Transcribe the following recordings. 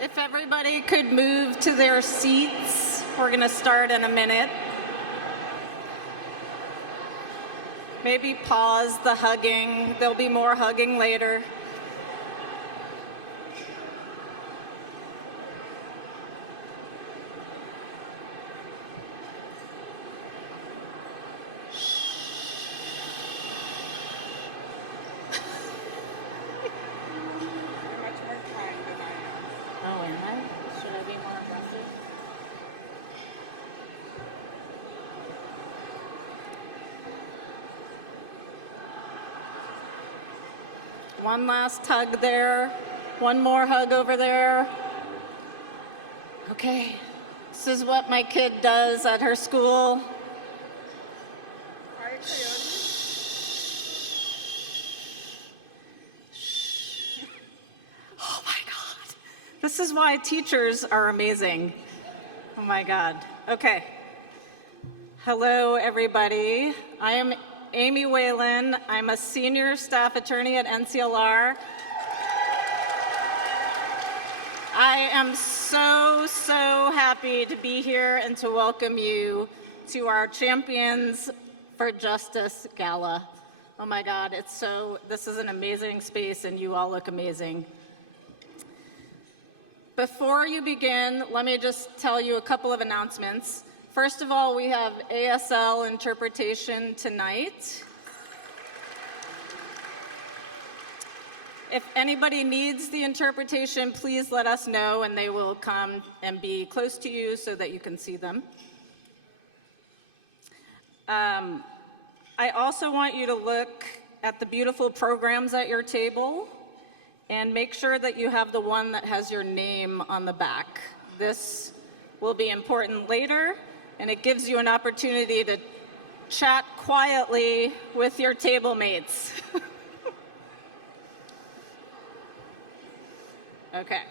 If everybody could move to their seats, we're going to start in a minute. Maybe pause the hugging. There'll be more hugging later. One last hug there. One more hug over there. Okay, this is what my kid does at her school. Oh my God. This is why teachers are amazing. Oh my God. Okay. Hello, everybody. I am Amy Whalen. I'm a senior staff attorney at NCLR. I am so happy to be here and to welcome you to our Champions for Justice Gala. Oh my God, this is an amazing space and you all look amazing. Before you begin, let me just tell you a couple of announcements. First of all, we have ASL interpretation tonight. If anybody needs the interpretation, please let us know and they will come and be close to you so that you can see them. I also want you to look at the beautiful programs at your table and make sure that you have the one that has your name on the back. This will be important later, and it gives you an opportunity to chat quietly with your table mates. Okay.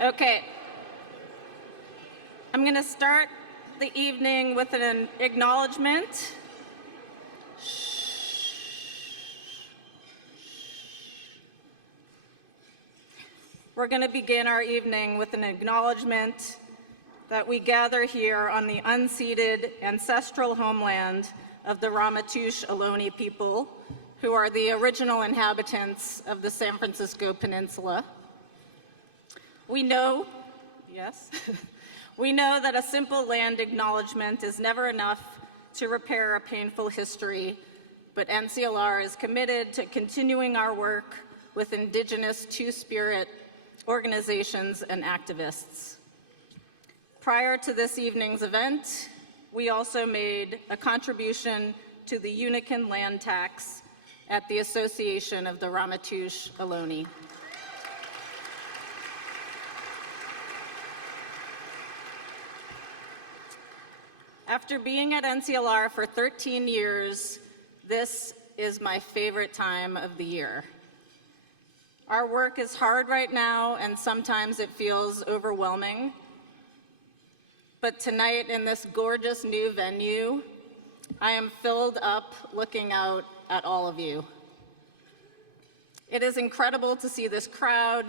Okay. I'm going to start the evening with an acknowledgement. We're going to begin our evening with an acknowledgement that we gather here on the unceded ancestral homeland of the Ramaytush Ohlone people, who are the original inhabitants of the San Francisco Peninsula. We know, yes, we know that a simple land acknowledgement is never enough to repair a painful history, but NCLR is committed to continuing our work with Indigenous Two-Spirit organizations and activists. Prior to this evening's event, we also made a contribution to the Unikin land tax at the Association of the Ramaytush Ohlone. After being at NCLR for 13 years, this is my favorite time of the year. Our work is hard right now, and sometimes it feels overwhelming. But tonight, in this gorgeous new venue, I am filled up looking out at all of you. It is incredible to see this crowd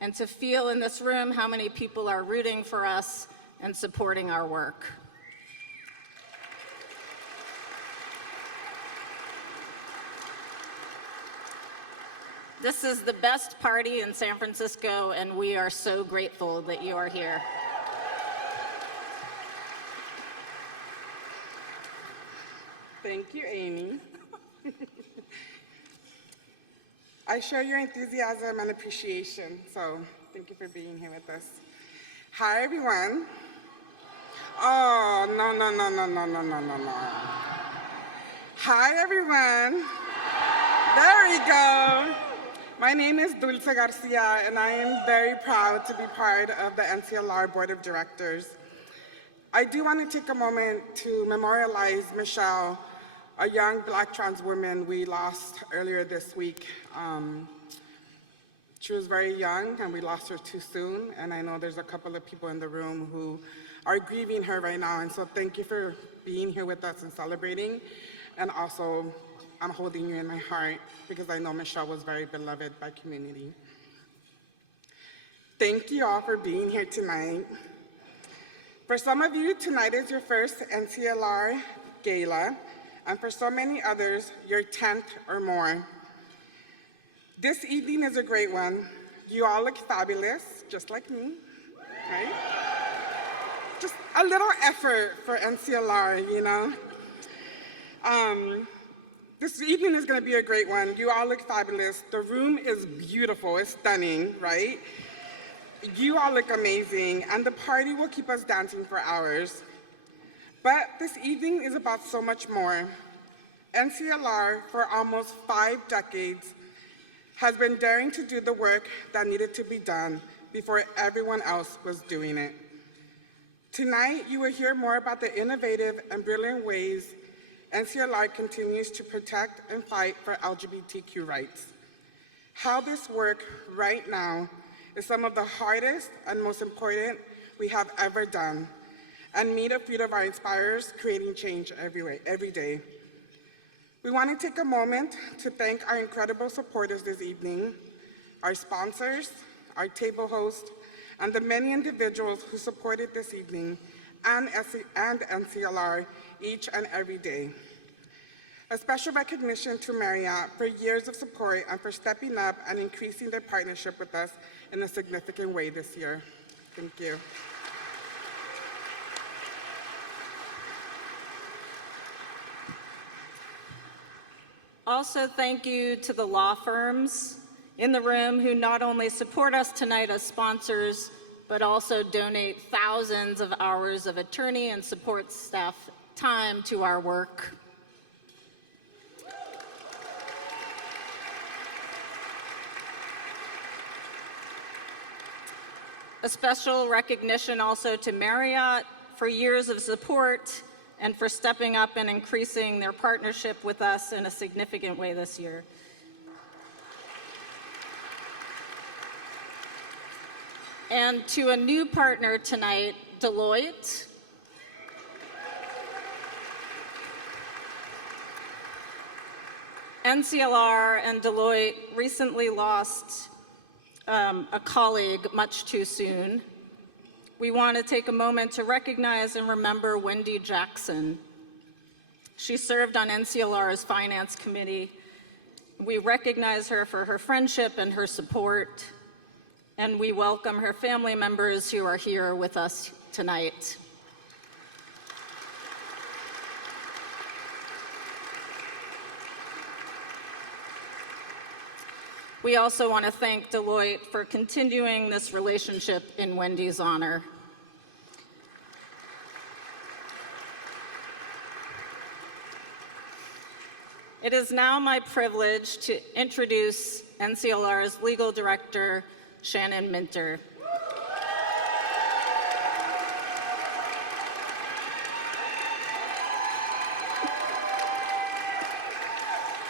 and to feel in this room how many people are rooting for us and supporting our work. This is the best party in San Francisco, and we are so grateful that you are here. Thank you, Amy. I share your enthusiasm and appreciation, so thank you for being here with us. Hi, everyone. Oh, no. Hi, everyone. There we go. My name is Dulce Garcia, and I am very proud to be part of the NCLR Board of Directors. I do want to take a moment to memorialize Michelle, a young Black trans woman we lost earlier this week. She was very young and we lost her too soon, and I know there's a couple of people in the room who are grieving her right now, and so thank you for being here with us and celebrating. And also, I'm holding you in my heart because I know Michelle was very beloved by community. Thank you all for being here tonight. For some of you, tonight is your first NCLR Gala, and for so many others, your 10th or more. This evening is a great one. You all look fabulous, just like me, right? Just a little effort for NCLR, you know? This evening is gonna be a great one. You all look fabulous. The room is beautiful, it's stunning, right? You all look amazing, and the party will keep us dancing for hours. But this evening is about so much more. NCLR, for almost 5 decades, has been daring to do the work that needed to be done before everyone else was doing it. Tonight, you will hear more about the innovative and brilliant ways NCLR continues to protect and fight for LGBTQ rights. How this work right now is some of the hardest and most important we have ever done, and meet a few of our inspirers creating change every day. We want to take a moment to thank our incredible supporters this evening, our sponsors, our table host, and the many individuals who supported this evening and NCLR each and every day. A special recognition to Marriott for years of support and for stepping up and increasing their partnership with us in a significant way this year. Thank you. Also, thank you to the law firms in the room who not only support us tonight as sponsors, but also donate thousands of hours of attorney and support staff time to our work. A special recognition also to Marriott for years of support and for stepping up and increasing their partnership with us in a significant way this year. And to a new partner tonight, Deloitte. NCLR and Deloitte recently lost a colleague much too soon. We want to take a moment to recognize and remember Wendy Jackson. She served on NCLR's Finance Committee. We recognize her for her friendship and her support, and we welcome her family members who are here with us tonight. We also want to thank Deloitte for continuing this relationship in Wendy's honor. It is now my privilege to introduce NCLR's legal director, Shannon Minter.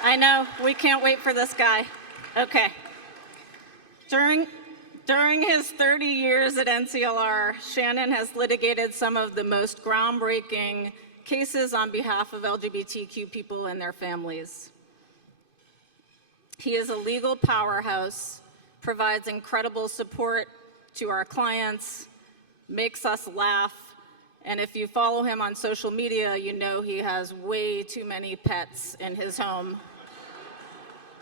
I know, we can't wait for this guy. Okay. During his 30 years at NCLR, Shannon has litigated some of the most groundbreaking cases on behalf of LGBTQ people and their families. He is a legal powerhouse, provides incredible support to our clients, makes us laugh, and if you follow him on social media, you know he has way too many pets in his home.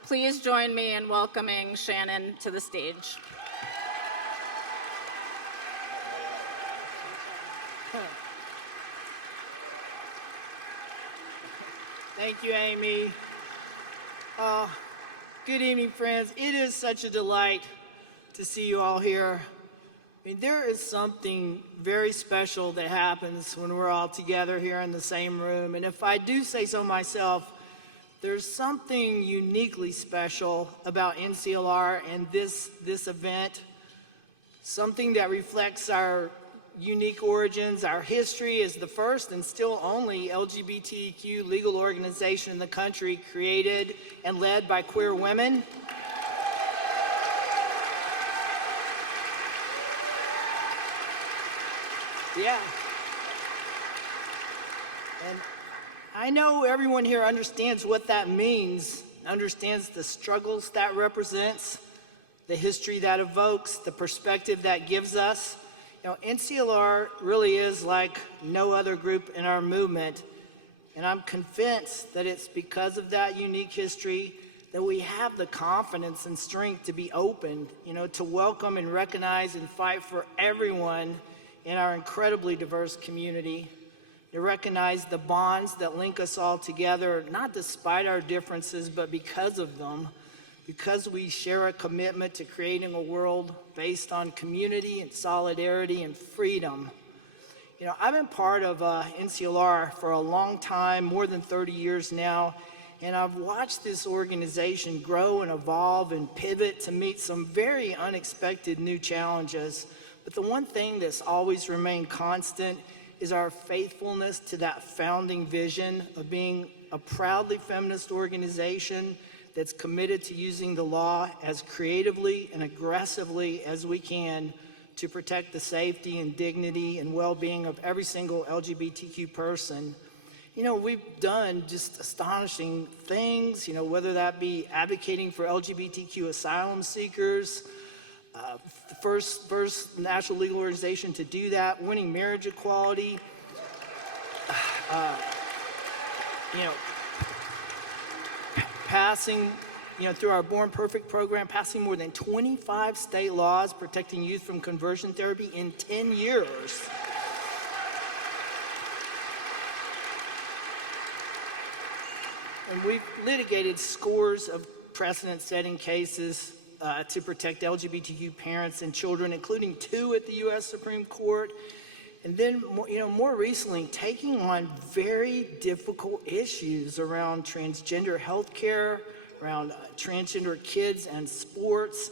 Please join me in welcoming Shannon to the stage. Thank you, Amy. Good evening, friends. It is such a delight to see you all here. I mean, there is something very special that happens when we're all together here in the same room. And if I do say so myself, there's something uniquely special about NCLR and this event, something that reflects our unique origins. Our history is the first and still only LGBTQ legal organization in the country created and led by queer women. Yeah. And I know everyone here understands what that means, understands the struggles that represents, the history that evokes, the perspective that gives us. You know, NCLR really is like no other group in our movement, and I'm convinced that it's because of that unique history that we have the confidence and strength to be open, you know, to welcome and recognize and fight for everyone in our incredibly diverse community, to recognize the bonds that link us all together, not despite our differences, but because of them, because we share a commitment to creating a world based on community and solidarity and freedom. You know, I've been part of NCLR for a long time, more than 30 years now, and I've watched this organization grow and evolve and pivot to meet some very unexpected new challenges. But the one thing that's always remained constant is our faithfulness to that founding vision of being a proudly feminist organization that's committed to using the law as creatively and aggressively as we can to protect the safety and dignity and well-being of every single LGBTQ person. You know, we've done just astonishing things, you know, whether that be advocating for LGBTQ asylum seekers, the first national legal organization to do that, winning marriage equality, you know, passing, you know, through our Born Perfect program, passing more than 25 state laws protecting youth from conversion therapy in 10 years. And we've litigated scores of precedent-setting cases to protect LGBTQ parents and children, including 2 at the U.S. Supreme Court. And then, you know, more recently, taking on very difficult issues around transgender health care, around transgender kids and sports.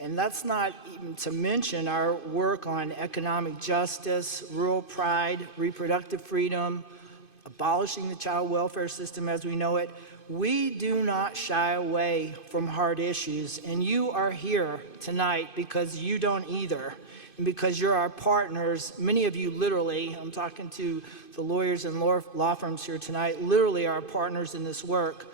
And that's not even to mention our work on economic justice, rural pride, reproductive freedom, abolishing the child welfare system as we know it. We do not shy away from hard issues, and you are here tonight because you don't either, and because you're our partners. Many of you literally, I'm talking to the lawyers and law firms here tonight, literally are partners in this work.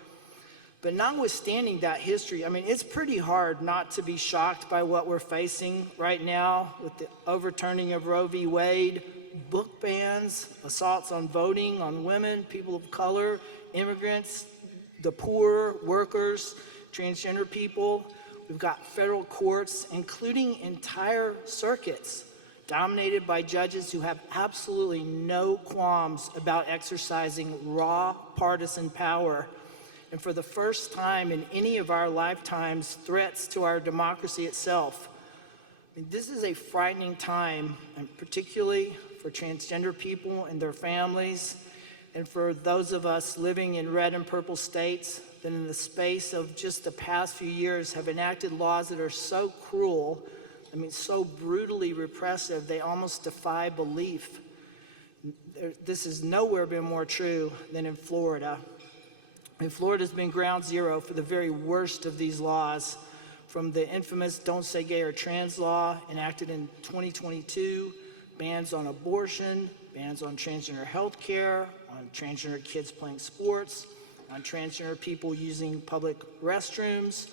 But notwithstanding that history, I mean, it's pretty hard not to be shocked by what we're facing right now with the overturning of Roe v. Wade, book bans, assaults on voting, on women, people of color, immigrants, the poor, workers, transgender people. We've got federal courts, including entire circuits, dominated by judges who have absolutely no qualms about exercising raw partisan power. And for the first time in any of our lifetimes, threats to our democracy itself. I mean, this is a frightening time, and particularly for transgender people and their families, and for those of us living in red and purple states that in the space of just the past few years have enacted laws that are so cruel, I mean, so brutally repressive, they almost defy belief. This has nowhere been more true than in Florida. And Florida's been ground zero for the very worst of these laws, from the infamous Don't Say Gay or Trans law enacted in 2022, bans on abortion, bans on transgender health care, on transgender kids playing sports, on transgender people using public restrooms,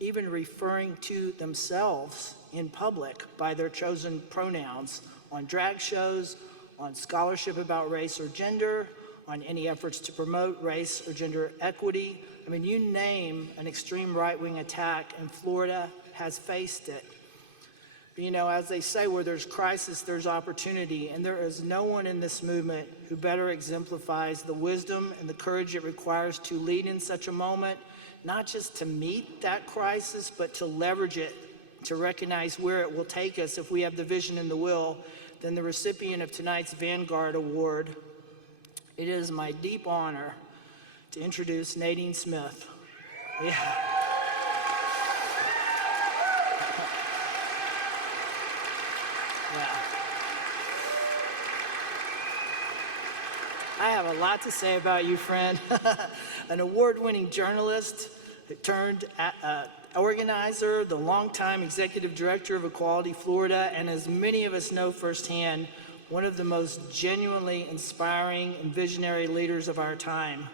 even referring to themselves in public by their chosen pronouns, on drag shows, on scholarship about race or gender, on any efforts to promote race or gender equity. I mean, you name an extreme right-wing attack, and Florida has faced it. You know, as they say, where there's crisis, there's opportunity, and there is no one in this movement who better exemplifies the wisdom and the courage it requires to lead in such a moment, not just to meet that crisis, but to leverage it, to recognize where it will take us if we have the vision and the will, than the recipient of tonight's Vanguard Award. It is my deep honor to introduce Nadine Smith. Yeah. I have a lot to say about you, friend. An award-winning journalist turned organizer, the longtime executive director of Equality Florida, and as many of us know firsthand, one of the most genuinely inspiring and visionary leaders of our time.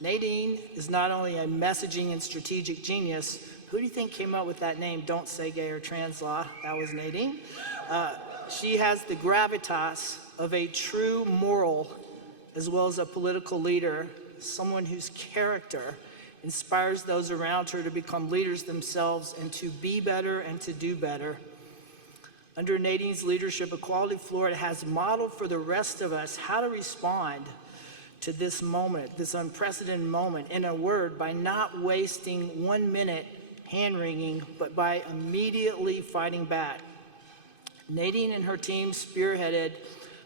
Nadine is not only a messaging and strategic genius. Who do you think came up with that name, Don't Say Gay or Trans Law? That was Nadine. She has the gravitas of a true moral as well as a political leader, someone whose character inspires those around her to become leaders themselves and to be better and to do better. Under Nadine's leadership, Equality Florida has modeled for the rest of us how to respond to this moment, this unprecedented moment, in a word, by not wasting 1 minute hand-wringing, but by immediately fighting back. Nadine and her team spearheaded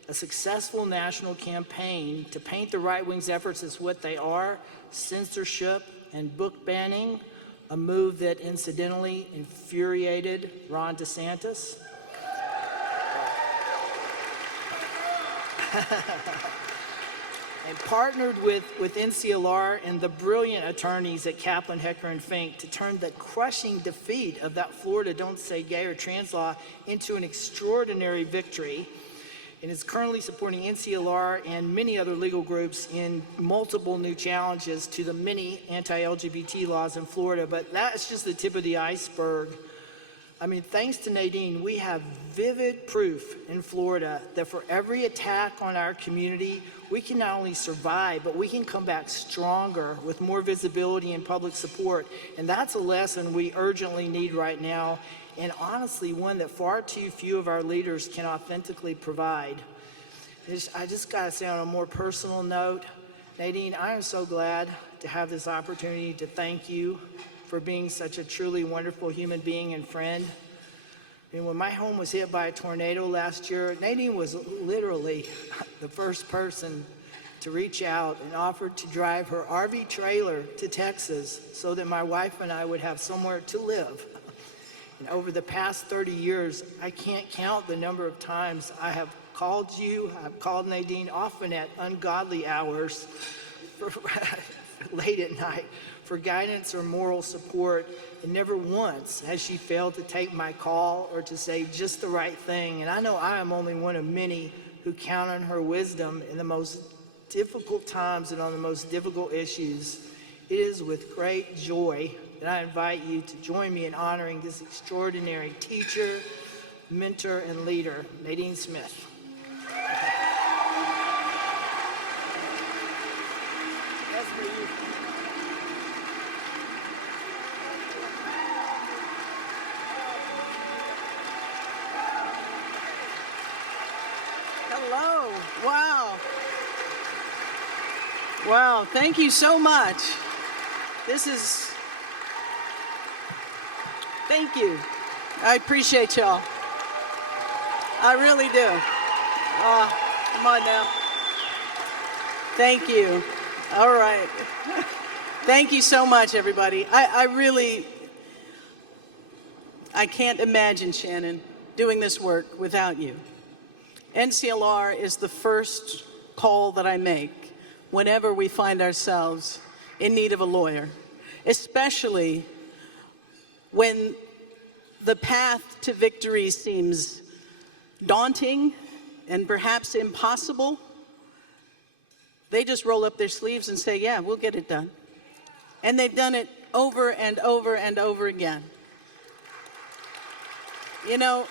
a successful national campaign to paint the right wing's efforts as what they are: censorship and book banning, a move that incidentally infuriated Ron DeSantis. And partnered with NCLR and the brilliant attorneys at Kaplan, Hecker, and Fink to turn the crushing defeat of that Florida Don't Say Gay or Trans Law into an extraordinary victory, and is currently supporting NCLR and many other legal groups in multiple new challenges to the many anti-LGBT laws in Florida. But that's just the tip of the iceberg. I mean, thanks to Nadine, we have vivid proof in Florida that for every attack on our community, we can not only survive, but we can come back stronger with more visibility and public support. And that's a lesson we urgently need right now, and honestly, one that far too few of our leaders can authentically provide. I just gotta say, on a more personal note, Nadine, I am so glad to have this opportunity to thank you for being such a truly wonderful human being and friend. And when my home was hit by a tornado last year, Nadine was literally the first person to reach out and offer to drive her RV trailer to Texas so that my wife and I would have somewhere to live. And over the past 30 years, I can't count the number of times I have called you, I've called Nadine, often at ungodly hours, late at night, for guidance or moral support, and never once has she failed to take my call or to say just the right thing. And I know I am only one of many who count on her wisdom in the most difficult times and on the most difficult issues. It is with great joy that I invite you to join me in honoring this extraordinary teacher, mentor, and leader, Nadine Smith. That's for you. Hello. Wow. Wow. Thank you so much. Thank you. I appreciate y'all. I really do. Come on now. Thank you. All right. Thank you so much, everybody. I can't imagine, Shannon, doing this work without you. NCLR is the first call that I make whenever we find ourselves in need of a lawyer, especially when the path to victory seems daunting and perhaps impossible. They just roll up their sleeves and say, yeah, we'll get it done. And they've done it over and over and over again. You know,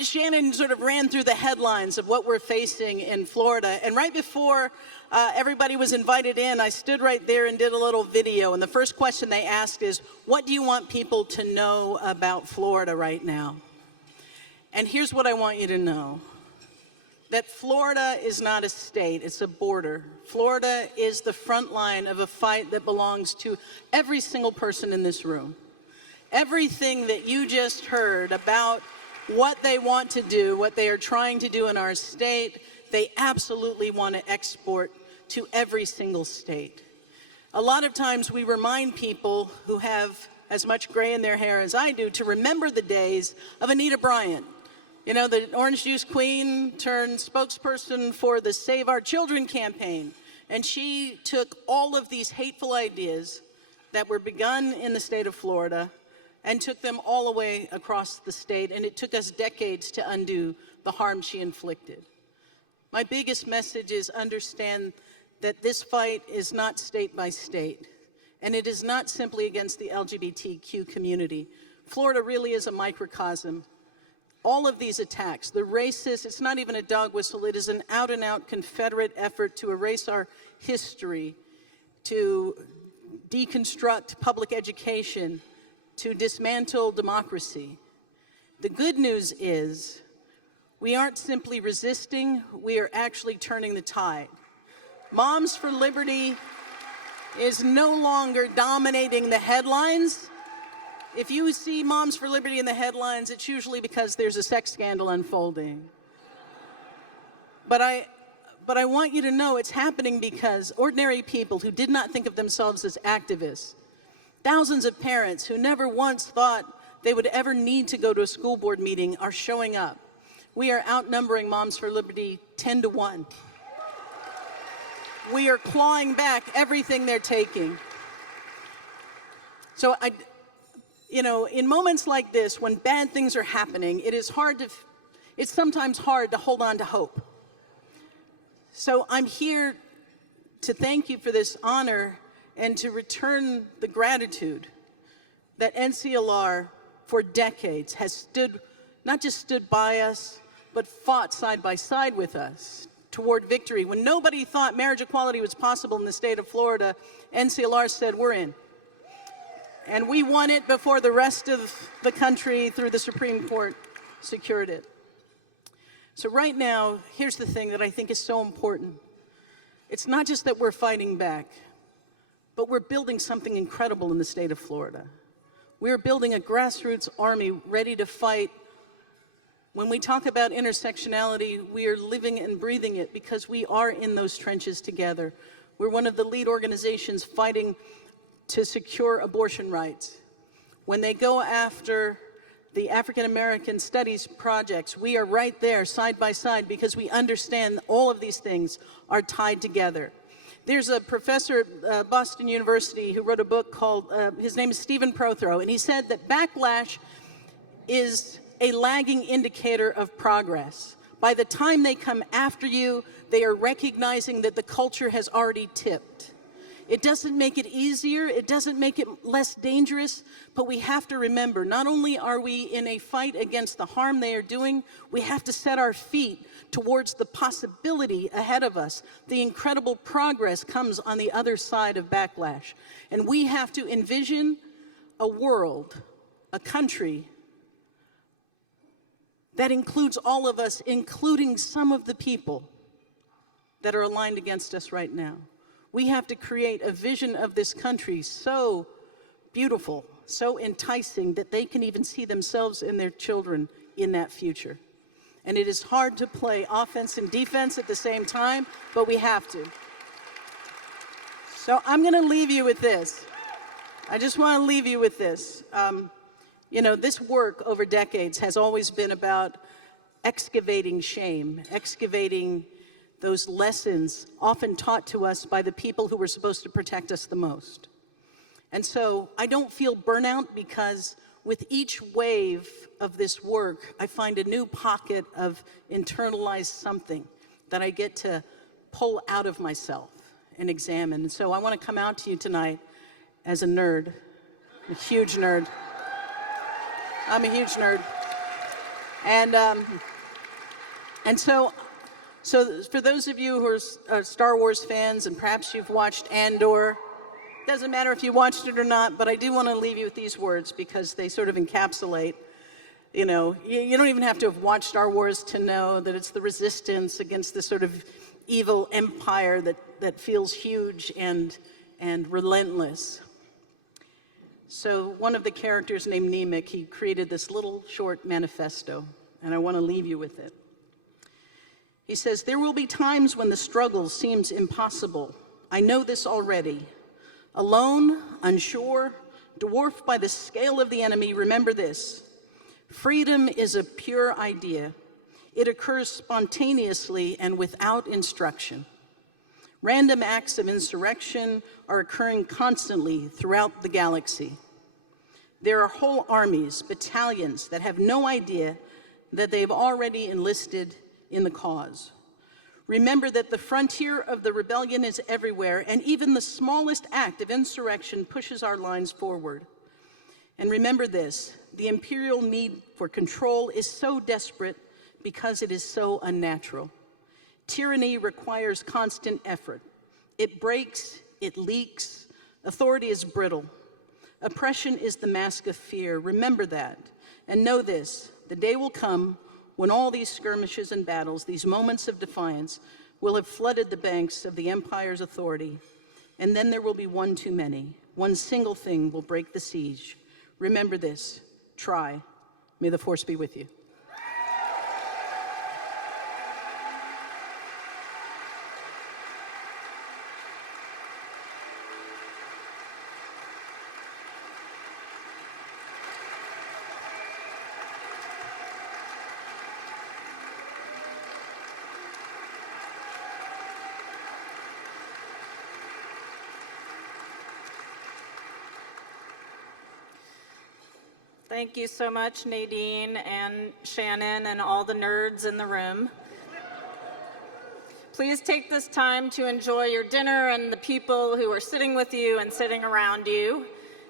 Shannon sort of ran through the headlines of what we're facing in Florida, and right before everybody was invited in, I stood right there and did a little video, and the first question they asked is, what do you want people to know about Florida right now? And here's what I want you to know, that Florida is not a state, it's a border. Florida is the front line of a fight that belongs to every single person in this room. Everything that you just heard about what they want to do, what they are trying to do in our state, they absolutely want to export to every single state. A lot of times we remind people who have as much gray in their hair as I do to remember the days of Anita Bryant. You know, the Orange Juice Queen turned spokesperson for the Save Our Children campaign. And she took all of these hateful ideas that were begun in the state of Florida and took them all the way across the state, and it took us decades to undo the harm she inflicted. My biggest message is understand that this fight is not state by state, and it is not simply against the LGBTQ community. Florida really is a microcosm. All of these attacks, the racist, it's not even a dog whistle, it is an out-and-out Confederate effort to erase our history, to deconstruct public education, to dismantle democracy. The good news is we aren't simply resisting, we are actually turning the tide. Moms for Liberty is no longer dominating the headlines. If you see Moms for Liberty in the headlines, it's usually because there's a sex scandal unfolding. But I want you to know it's happening because ordinary people who did not think of themselves as activists, thousands of parents who never once thought they would ever need to go to a school board meeting are showing up. We are outnumbering Moms for Liberty 10-1. We are clawing back everything they're taking. So in moments like this, when bad things are happening, it's sometimes hard to hold on to hope. So I'm here to thank you for this honor and to return the gratitude that NCLR for decades has not just stood by us, but fought side by side with us toward victory. When nobody thought marriage equality was possible in the state of Florida, NCLR said, we're in. And we won it before the rest of the country through the Supreme Court secured it. So right now, here's the thing that I think is so important. It's not just that we're fighting back, but we're building something incredible in the state of Florida. We're building a grassroots army ready to fight. When we talk about intersectionality, we are living and breathing it because we are in those trenches together. We're one of the lead organizations fighting to secure abortion rights. When they go after the African American Studies projects, we are right there side by side because we understand all of these things are tied together. There's a professor at Boston University who wrote a book called, his name is Stephen Prothero, and he said that backlash is a lagging indicator of progress. By the time they come after you, they are recognizing that the culture has already tipped. It doesn't make it easier, it doesn't make it less dangerous, but we have to remember, not only are we in a fight against the harm they are doing, we have to set our feet towards the possibility ahead of us. The incredible progress comes on the other side of backlash. And we have to envision a world, a country, that includes all of us, including some of the people that are aligned against us right now. We have to create a vision of this country so beautiful, so enticing that they can even see themselves and their children in that future. And it is hard to play offense and defense at the same time, but we have to. So I'm going to leave you with this. I just want to leave you with this. This work over decades has always been about excavating shame, excavating those lessons often taught to us by the people who were supposed to protect us the most. And so I don't feel burnout because with each wave of this work, I find a new pocket of internalized something that I get to pull out of myself and examine. And so I want to come out to you tonight as a nerd, a huge nerd. I'm a huge nerd. And so for those of you who are Star Wars fans, and perhaps you've watched Andor, doesn't matter if you watched it or not, but I do want to leave you with these words because they sort of encapsulate, you don't even have to have watched Star Wars to know that it's the resistance against this sort of evil empire that feels huge and relentless. So one of the characters named Nemec, he created this little short manifesto, and I want to leave you with it. He says, "There will be times when the struggle seems impossible. I know this already. Alone, unsure, dwarfed by the scale of the enemy, remember this. Freedom is a pure idea. It occurs spontaneously and without instruction. Random acts of insurrection are occurring constantly throughout the galaxy. There are whole armies, battalions that have no idea that they've already enlisted in the cause. Remember that the frontier of the rebellion is everywhere, and even the smallest act of insurrection pushes our lines forward. And remember this, the imperial need for control is so desperate because it is so unnatural. Tyranny requires constant effort. It breaks, it leaks, authority is brittle. Oppression is the mask of fear. Remember that. And know this, the day will come when all these skirmishes and battles, these moments of defiance, will have flooded the banks of the empire's authority. And then there will be one too many. One single thing will break the siege. Remember this, try. May the force be with you. Thank you so much, Nadine and Shannon and all the nerds in the room. Please take this time to enjoy your dinner and the people who are sitting with you and sitting around you.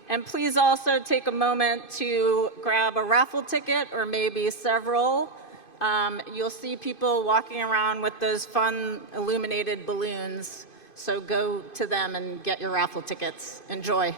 And please also take a moment to grab a raffle ticket or maybe several. You'll see people walking around with those fun illuminated balloons. So go to them and get your raffle tickets. Enjoy.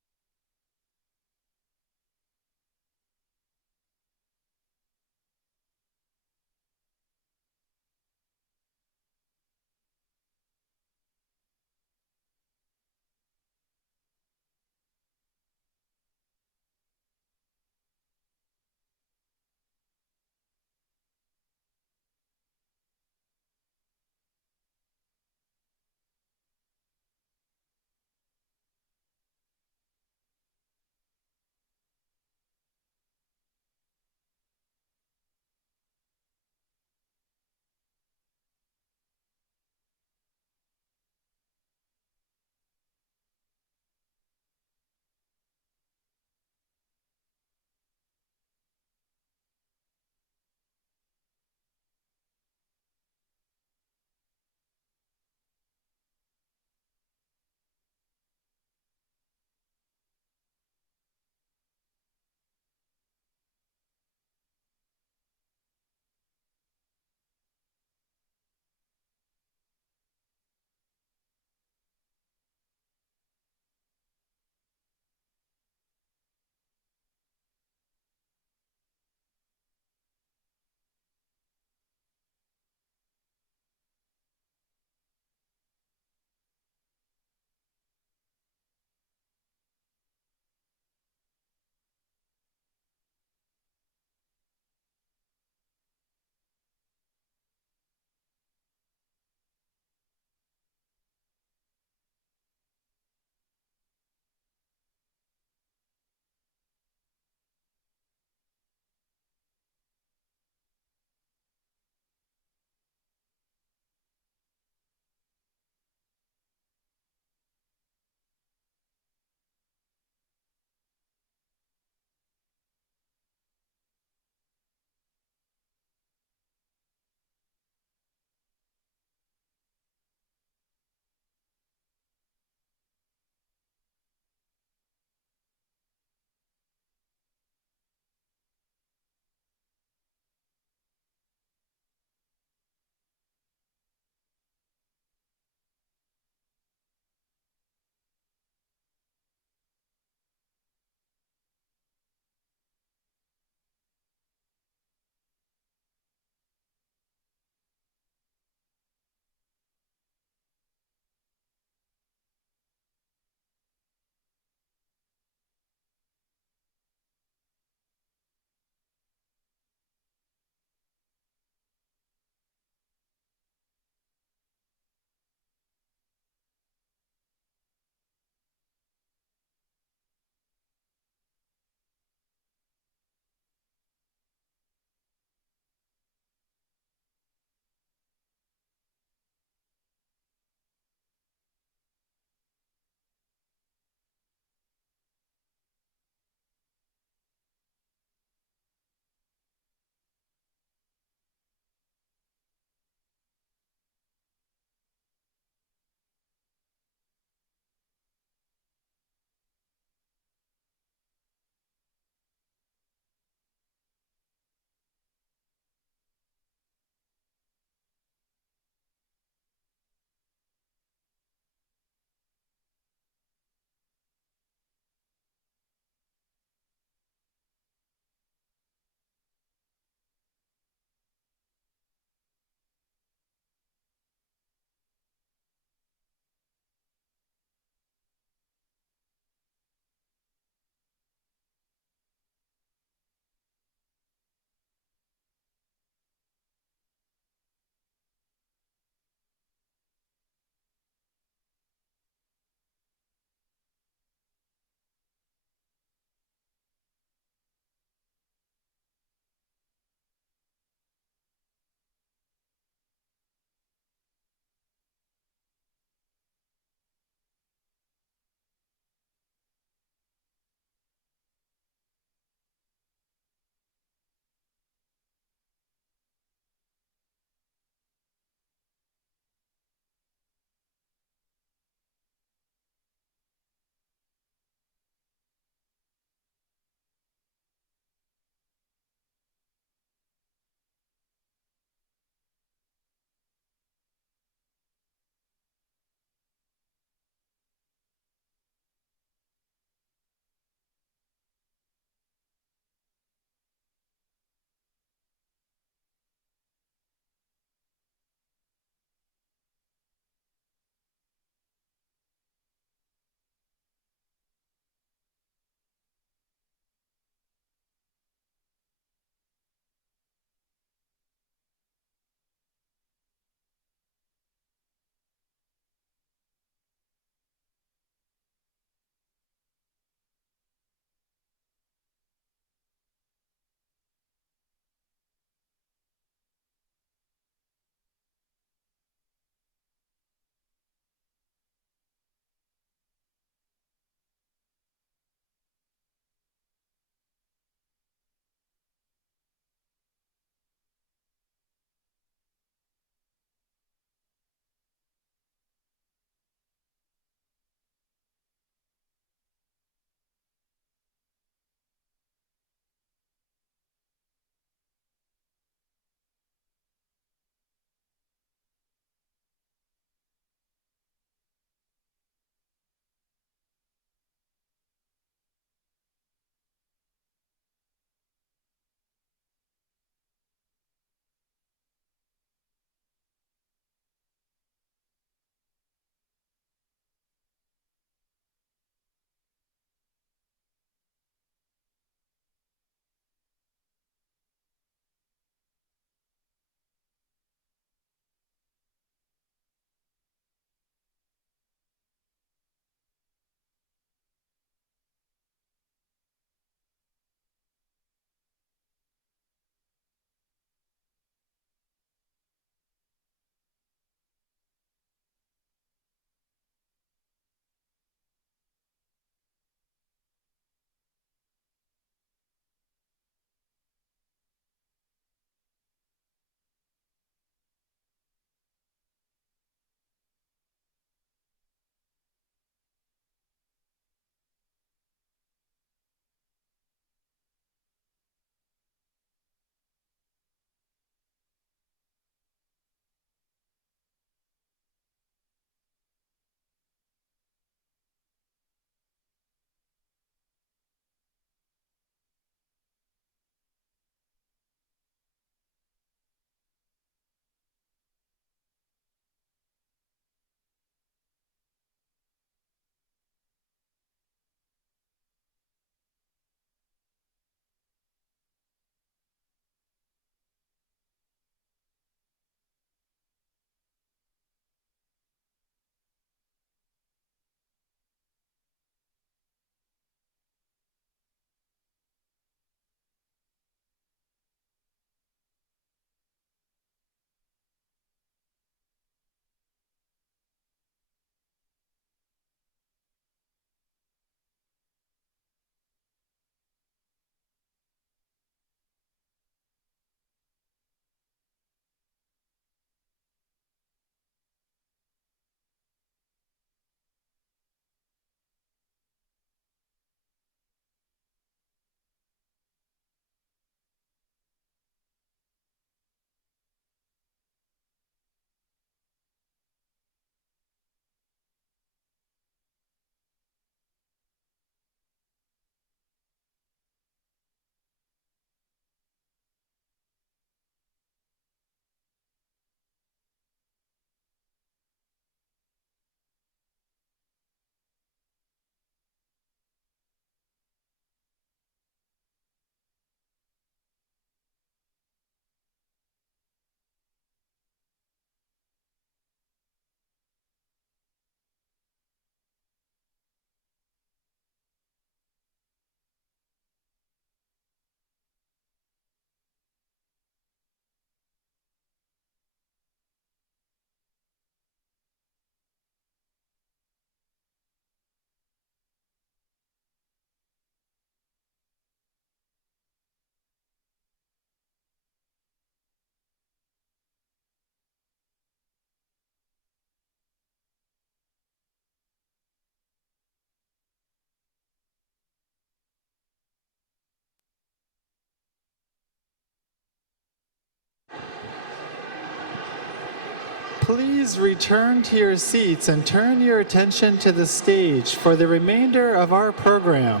please return to your seats and turn your attention to the stage for the remainder of our program.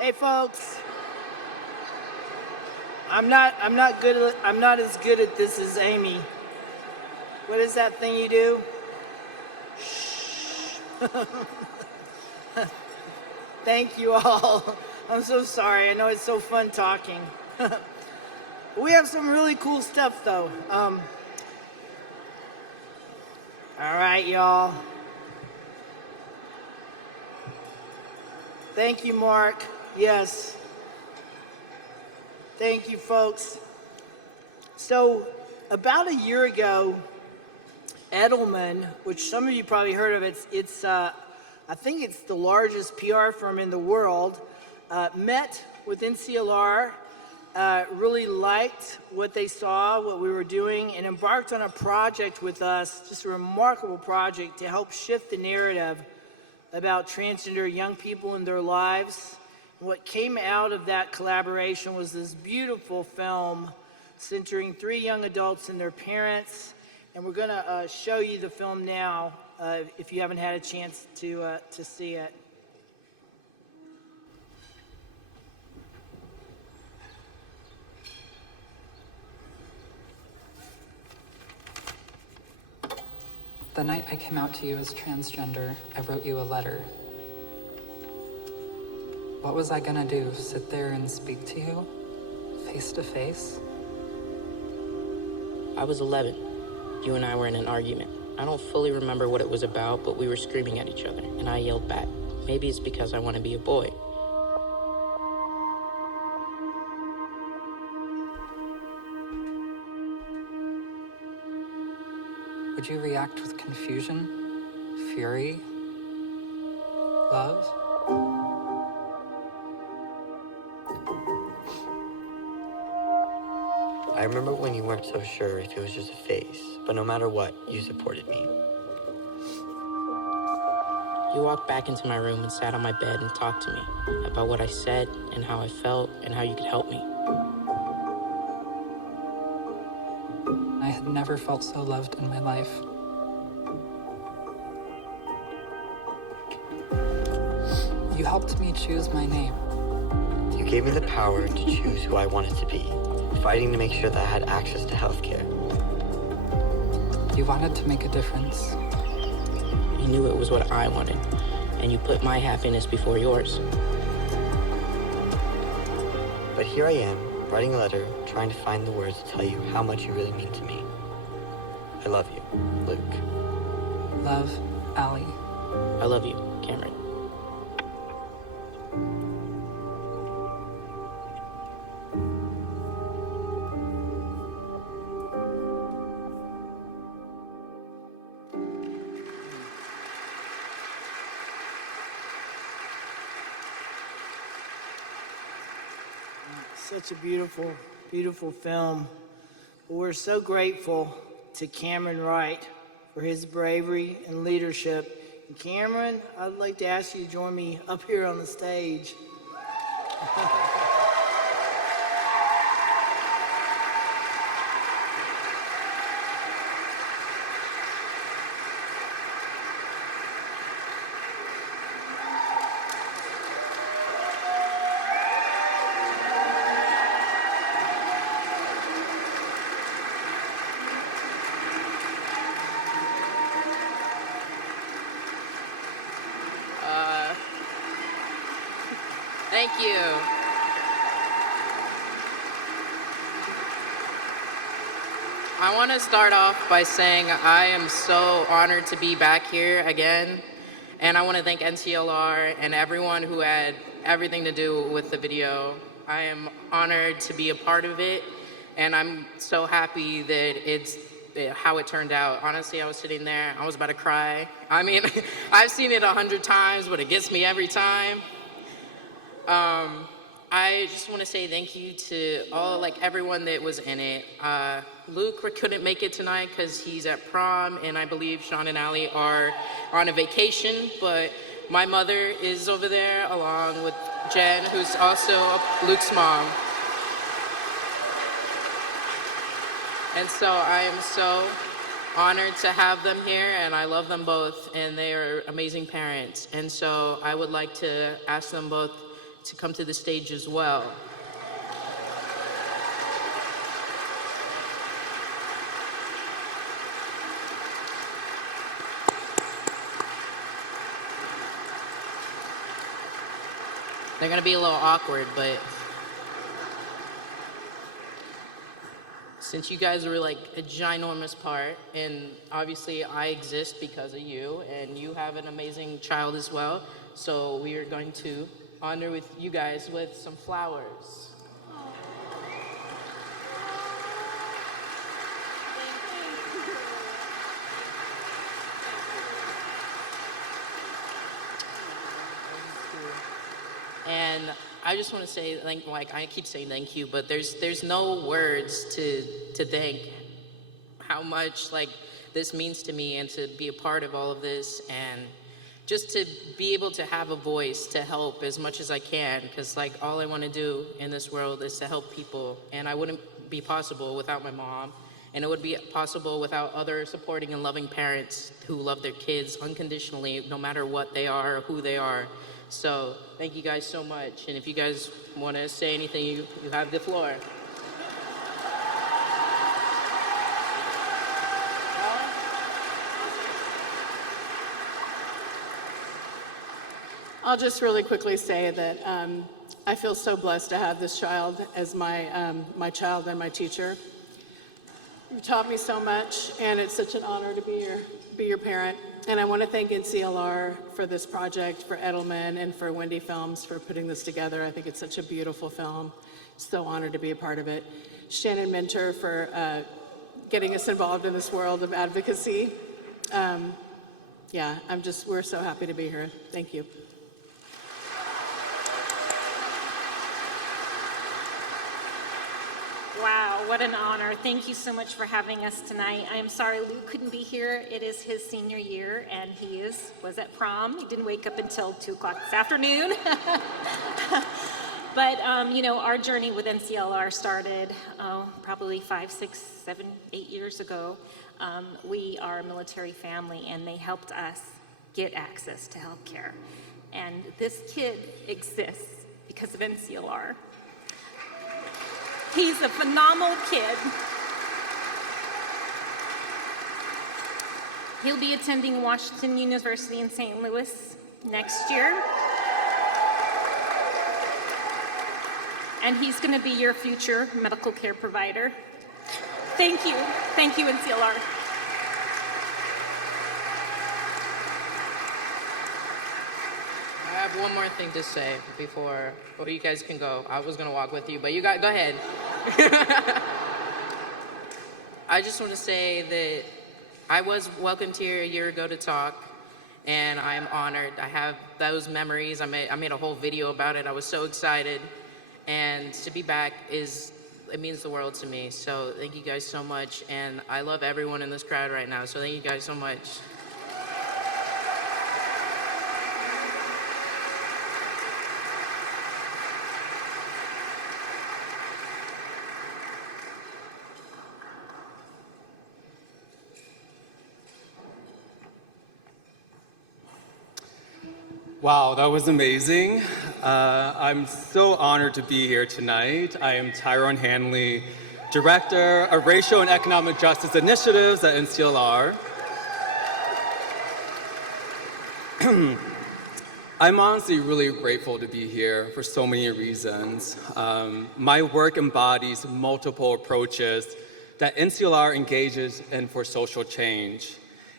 Hey folks, I'm not as good at this as Amy. What is that thing you do? Shh. Thank you all. I'm so sorry. I know it's so fun talking. We have some really cool stuff though. All right, y'all. Thank you, Mark. Yes. Thank you, folks. So, about a year ago, Edelman, which some of you probably heard of, I think it's the largest PR firm in the world, met with NCLR, really liked what they saw, what we were doing, and embarked on a project with us, just a remarkable project to help shift the narrative about transgender young people in their lives. What came out of that collaboration was this beautiful film centering 3 young adults and their parents. And we're gonna show you the film now if you haven't had a chance to see it. The night I came out to you as transgender, I wrote you a letter. What was I gonna do? Sit there and speak to you? Face to face? I was 11. You and I were in an argument. I don't fully remember what it was about, but we were screaming at each other, and I yelled back. Maybe it's because I want to be a boy. Would you react with confusion, fury, love? I remember when you weren't so sure if it was just a phase, but no matter what, you supported me. You walked back into my room and sat on my bed and talked to me about what I said and how I felt and how you could help me. I had never felt so loved in my life. You helped me choose my name. You gave me the power to choose who I wanted to be, fighting to make sure that I had access to healthcare. You wanted to make a difference. You knew it was what I wanted, and you put my happiness before yours. But here I am, writing a letter, trying to find the words to tell you how much you really mean to me. I love you, Luke. Love, Allie. I love you, Cameron. Such a beautiful, beautiful film. We're so grateful to Cameron Wright for his bravery and leadership. And Cameron, I'd like to ask you to join me up here on the stage. Thank you. I want to start off by saying I am so honored to be back here again. And I want to thank NCLR and everyone who had everything to do with the video. I am honored to be a part of it. and I'm so happy that it's how it turned out. Honestly, I was sitting there, I was about to cry. I mean, I've seen it 100 times, but it gets me every time. I just want to say thank you to everyone that was in it. Luke couldn't make it tonight because he's at prom, and I believe Sean and Allie are on a vacation, but my mother is over there along with Jen, who's also Luke's mom. And so I am so honored to have them here, and I love them both, and they are amazing parents. And so I would like to ask them both to come to the stage as well. They're gonna be a little awkward, but since you guys were like a ginormous part, and obviously I exist because of you, and you have an amazing child as well, so we are going to honor with you guys with some flowers. And I just want to say, like I keep saying thank you, but there's no words to thank how much this means to me, and to be a part of all of this, and just to be able to have a voice to help as much as I can, because all I want to do in this world is to help people, and I wouldn't be possible without my mom, and it would be possible without other supporting and loving parents who love their kids unconditionally, no matter what they are or who they are. So thank you guys so much, and if you guys want to say anything, you have the floor. I'll just really quickly say that I feel so blessed to have this child as my child and my teacher. You've taught me so much, and it's such an honor to be your parent. And I want to thank NCLR for this project, for Edelman, and for Wendy Films for putting this together. I think it's such a beautiful film. So honored to be a part of it. Shannon Minter for getting us involved in this world of advocacy. Yeah, we're so happy to be here. Thank you. Wow, what an honor. Thank you so much for having us tonight. I'm sorry Luke couldn't be here. It is his senior year, and he was at prom. He didn't wake up until 2 o'clock this afternoon. But, our journey with NCLR started probably 5, 6, 7, 8 years ago. We are a military family, and they helped us get access to health care. And this kid exists because of NCLR. He's a phenomenal kid. He'll be attending Washington University in St. Louis next year. And he's going to be your future medical care provider. Thank you. Thank you, NCLR. I have one more thing to say before you guys can go. I was gonna walk with you, but you guys go ahead. I just want to say that I was welcomed here a year ago to talk, and I am honored. I have those memories. I made a whole video about it. I was so excited, and to be back it means the world to me. So thank you guys so much, and I love everyone in this crowd right now. So thank you guys so much. Wow, that was amazing. I'm so honored to be here tonight. I am Tyrone Hanley, Director of Racial and Economic Justice Initiatives at NCLR. I'm honestly really grateful to be here for so many reasons. My work embodies multiple approaches that NCLR engages in for social change.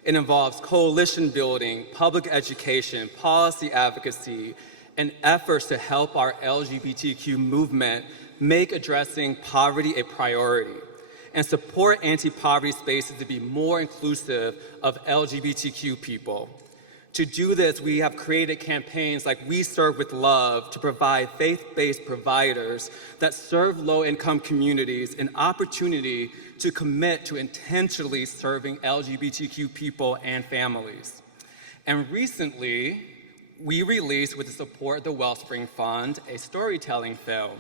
It involves coalition building, public education, policy advocacy, and efforts to help our LGBTQ movement make addressing poverty a priority, and support anti-poverty spaces to be more inclusive of LGBTQ people. To do this, we have created campaigns like We Serve with Love to provide faith-based providers that serve low-income communities an opportunity to commit to intentionally serving LGBTQ people and families. And recently, we released, with the support of the Wellspring Fund, a storytelling film.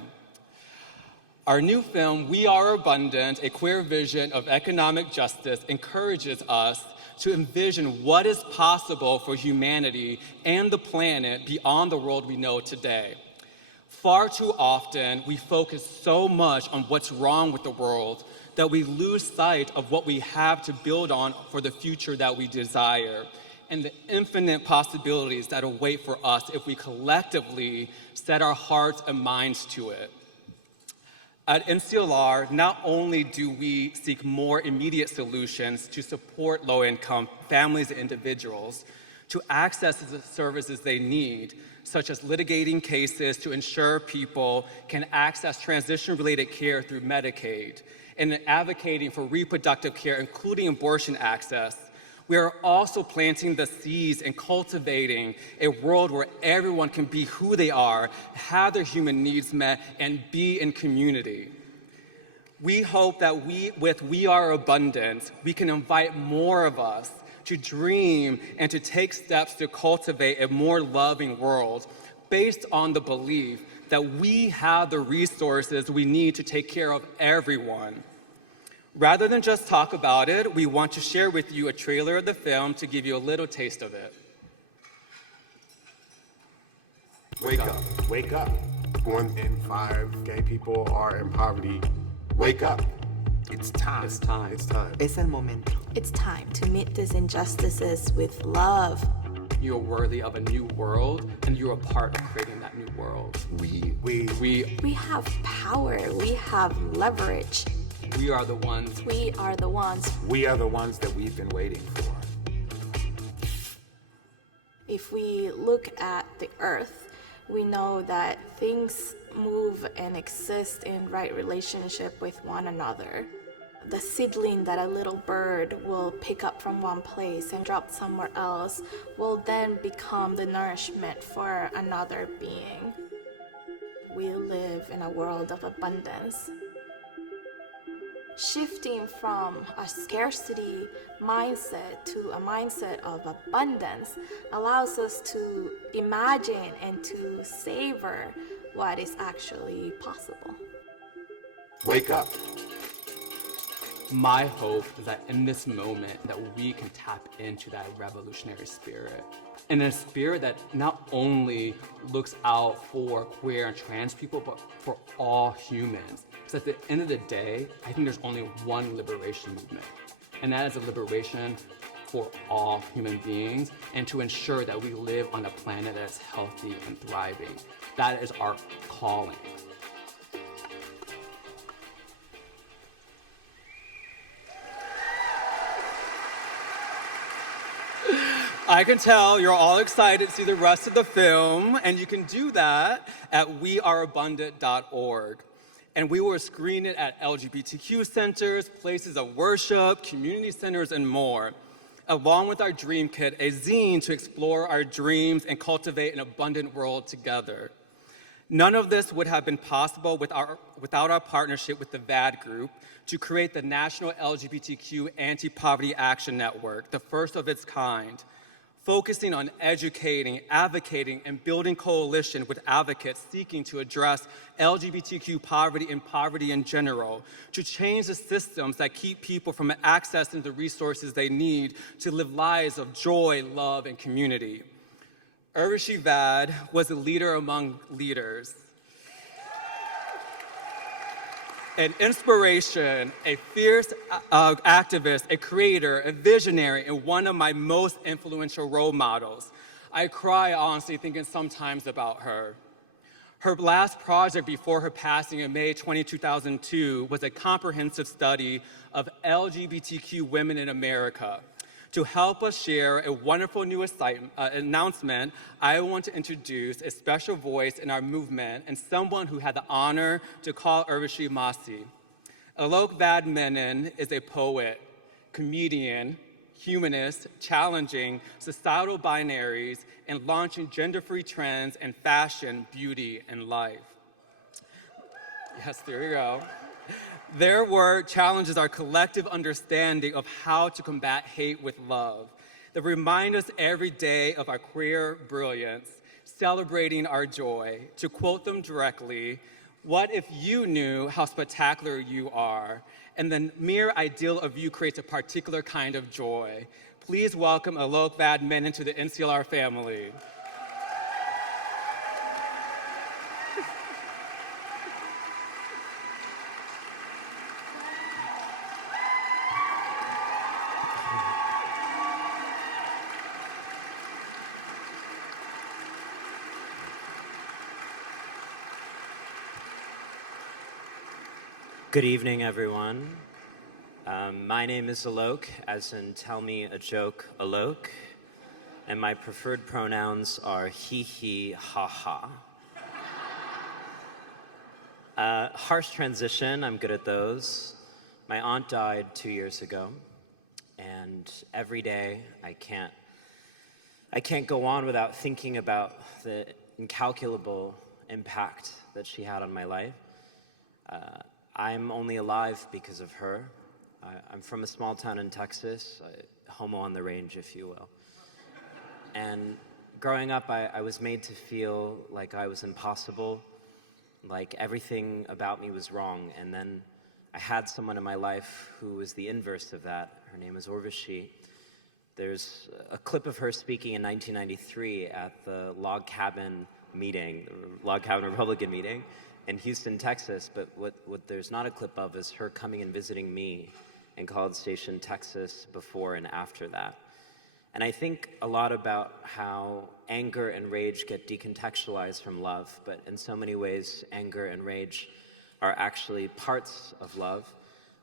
Our new film, We Are Abundant, a queer vision of economic justice, encourages us to envision what is possible for humanity and the planet beyond the world we know today. Far too often, we focus so much on what's wrong with the world that we lose sight of what we have to build on for the future that we desire, and the infinite possibilities that await for us if we collectively set our hearts and minds to it. At NCLR, not only do we seek more immediate solutions to support low-income families and individuals to access the services they need, such as litigating cases to ensure people can access transition-related care through Medicaid, and advocating for reproductive care, including abortion access, we are also planting the seeds and cultivating a world where everyone can be who they are, have their human needs met, and be in community. We hope that with We Are Abundant, we can invite more of us to dream and to take steps to cultivate a more loving world based on the belief that we have the resources we need to take care of everyone. Rather than just talk about it, we want to share with you a trailer of the film to give you a little taste of it. Wake up, wake up. 1 in 5 gay people are in poverty. Wake up. It's time. It's time. It's time. Es el momento. It's time to meet these injustices with love. You are worthy of a new world, and you are part of creating that new world. We have power. We have leverage. We are the ones. We are the ones. We are the ones that we've been waiting for. If we look at the earth, we know that things move and exist in right relationship with one another. The seedling that a little bird will pick up from one place and drop somewhere else will then become the nourishment for another being. We live in a world of abundance. Shifting from a scarcity mindset to a mindset of abundance allows us to imagine and to savor what is actually possible. Wake up. My hope is that in this moment that we can tap into that revolutionary spirit, and a spirit that not only looks out for queer and trans people, but for all humans. Because at the end of the day, I think there's only one liberation movement, and that is a liberation for all human beings, and to ensure that we live on a planet that is healthy and thriving. That is our calling. I can tell you're all excited to see the rest of the film, and you can do that at weareabundant.org. And we will screen it at LGBTQ centers, places of worship, community centers, and more, along with our Dream Kit, a zine to explore our dreams and cultivate an abundant world together. None of this would have been possible without our partnership with the VAD Group to create the National LGBTQ Anti-Poverty Action Network, the first of its kind, focusing on educating, advocating, and building coalition with advocates seeking to address LGBTQ poverty and poverty in general, to change the systems that keep people from accessing the resources they need to live lives of joy, love, and community. Urvashi Vad was a leader among leaders, an inspiration, a fierce activist, a creator, a visionary, and one of my most influential role models. I cry honestly thinking sometimes about her. Her last project before her passing in May 2002 was a comprehensive study of LGBTQ women in America, To help us share a wonderful new announcement, I want to introduce a special voice in our movement and someone who had the honor to call Urvashi Masi. Alok Vadmenon is a poet, comedian, humanist, challenging societal binaries and launching gender-free trends in fashion, beauty, and life. Yes, there you go. Their work challenges our collective understanding of how to combat hate with love. They remind us every day of our queer brilliance, celebrating our joy. To quote them directly, "What if you knew how spectacular you are, and the mere ideal of you creates a particular kind of joy?" Please welcome Alok Vadmenon to the NCLR family. Good evening, everyone. My name is Alok, as in tell me a joke, Alok. And my preferred pronouns are he, he, ha, ha. Harsh transition, I'm good at those. My aunt died 2 years ago, and every day I can't go on without thinking about the incalculable impact that she had on my life. I'm only alive because of her. I'm from a small town in Texas, homo on the range, if you will. And growing up, I was made to feel like I was impossible, like everything about me was wrong. And then I had someone in my life who was the inverse of that. Her name is Urvashi. There's a clip of her speaking in 1993 at the Log Cabin meeting, the Log Cabin Republican meeting in Houston, Texas, but what there's not a clip of is her coming and visiting me in College Station, Texas, before and after that. And I think a lot about how anger and rage get decontextualized from love, but in so many ways, anger and rage are actually parts of love.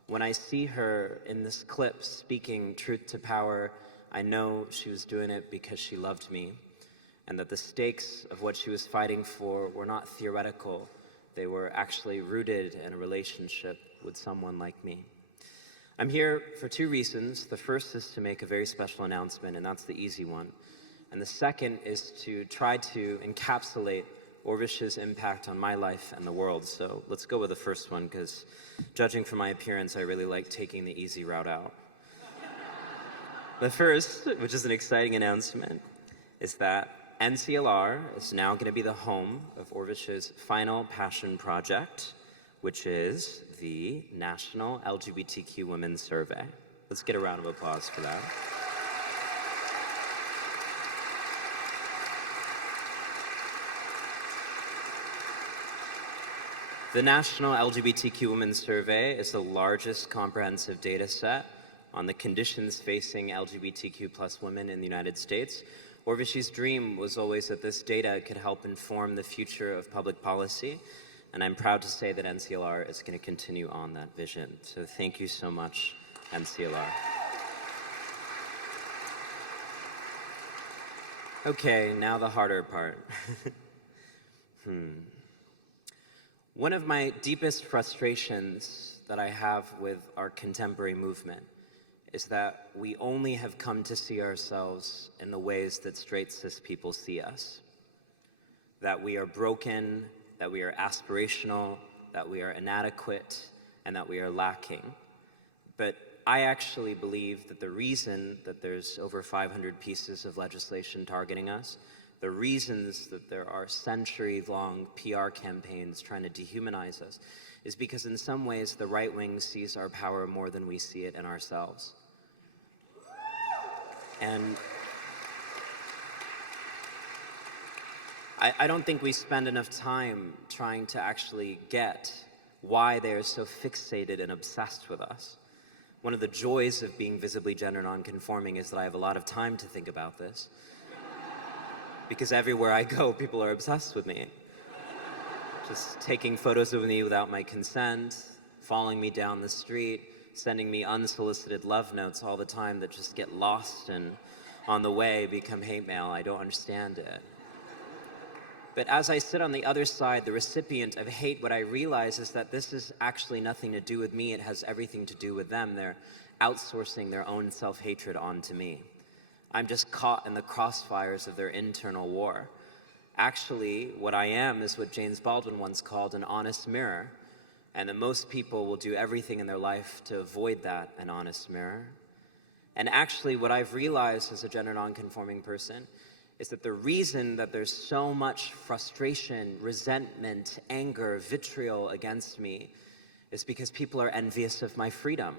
When I see her in this clip speaking truth to power, I know she was doing it because she loved me, and that the stakes of what she was fighting for were not theoretical. They were actually rooted in a relationship with someone like me. I'm here for two reasons. The first is to make a very special announcement, and that's the easy one. And the second is to try to encapsulate Urvashi's impact on my life and the world. So let's go with the first one, because judging from my appearance, I really like taking the easy route out. The first, which is an exciting announcement, is that NCLR is now going to be the home of Urvashi's final passion project, which is the National LGBTQ Women's Survey. Let's get a round of applause for that. The National LGBTQ Women's Survey is the largest comprehensive data set on the conditions facing LGBTQ+ women in the United States. Urvashi's dream was always that this data could help inform the future of public policy, and I'm proud to say that NCLR is going to continue on that vision. So thank you so much, NCLR. Okay, now the harder part. One of my deepest frustrations that I have with our contemporary movement is that we only have come to see ourselves in the ways that straight cis people see us. That we are broken, that we are aspirational, that we are inadequate, and that we are lacking. But I actually believe that the reason that there's over 500 pieces of legislation targeting us, the reasons that there are century-long PR campaigns trying to dehumanize us, is because in some ways the right wing sees our power more than we see it in ourselves. And I don't think we spend enough time trying to actually get why they are so fixated and obsessed with us. One of the joys of being visibly gender nonconforming is that I have a lot of time to think about this. Because everywhere I go, people are obsessed with me. Just taking photos of me without my consent, following me down the street, sending me unsolicited love notes all the time that just get lost and on the way become hate mail. I don't understand it. But as I sit on the other side, the recipient of hate, what I realize is that this is actually nothing to do with me. It has everything to do with them. They're outsourcing their own self-hatred onto me. I'm just caught in the crossfires of their internal war. Actually, what I am is what James Baldwin once called an honest mirror, and that most people will do everything in their life to avoid that, an honest mirror. And actually, what I've realized as a gender nonconforming person is that the reason that there's so much frustration, resentment, anger, vitriol against me is because people are envious of my freedom.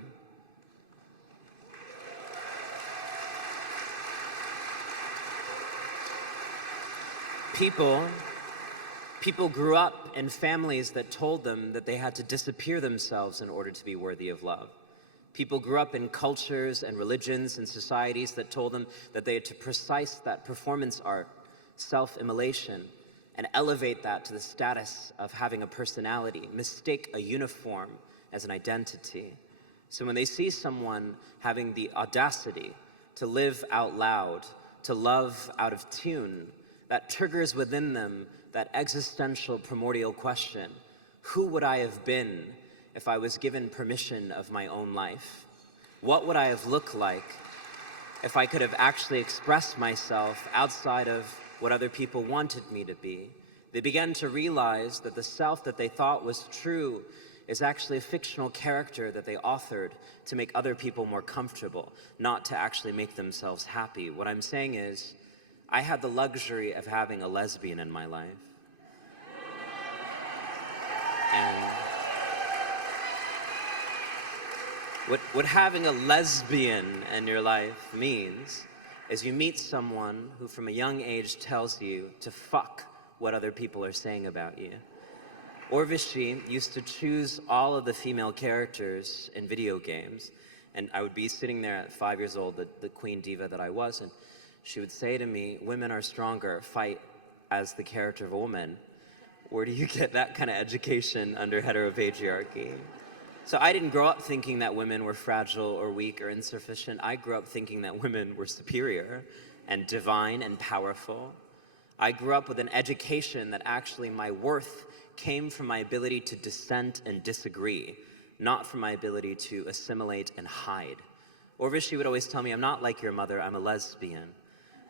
People grew up in families that told them that they had to disappear themselves in order to be worthy of love. People grew up in cultures and religions and societies that told them that they had to precise that performance art, self-immolation, and elevate that to the status of having a personality, mistake a uniform as an identity. So when they see someone having the audacity to live out loud, to love out of tune, that triggers within them that existential primordial question: who would I have been if I was given permission of my own life? What would I have looked like if I could have actually expressed myself outside of what other people wanted me to be? They began to realize that the self that they thought was true is actually a fictional character that they authored to make other people more comfortable, not to actually make themselves happy. What I'm saying is, I had the luxury of having a lesbian in my life. And what having a lesbian in your life means is you meet someone who from a young age tells you to fuck what other people are saying about you. Orvishi used to choose all of the female characters in video games, and I would be sitting there at 5 years old, the queen diva that I was, and she would say to me, "Women are stronger, fight as the character of a woman." Where do you get that kind of education under heteropatriarchy? So I didn't grow up thinking that women were fragile or weak or insufficient. I grew up thinking that women were superior and divine and powerful. I grew up with an education that actually my worth came from my ability to dissent and disagree, not from my ability to assimilate and hide. Orvishi would always tell me, "I'm not like your mother, I'm a lesbian."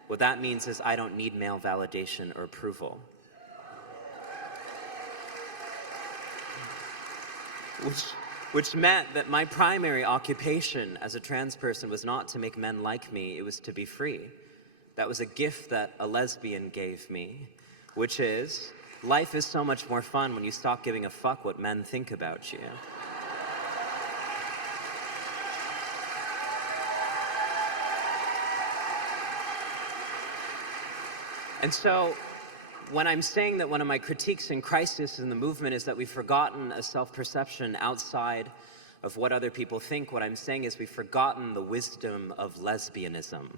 What that means is I don't need male validation or approval. Which meant that my primary occupation as a trans person was not to make men like me, it was to be free. That was a gift that a lesbian gave me, which is, life is so much more fun when you stop giving a fuck what men think about you. And so, when I'm saying that one of my critiques and crises in the movement is that we've forgotten a self-perception outside of what other people think, what I'm saying is we've forgotten the wisdom of lesbianism.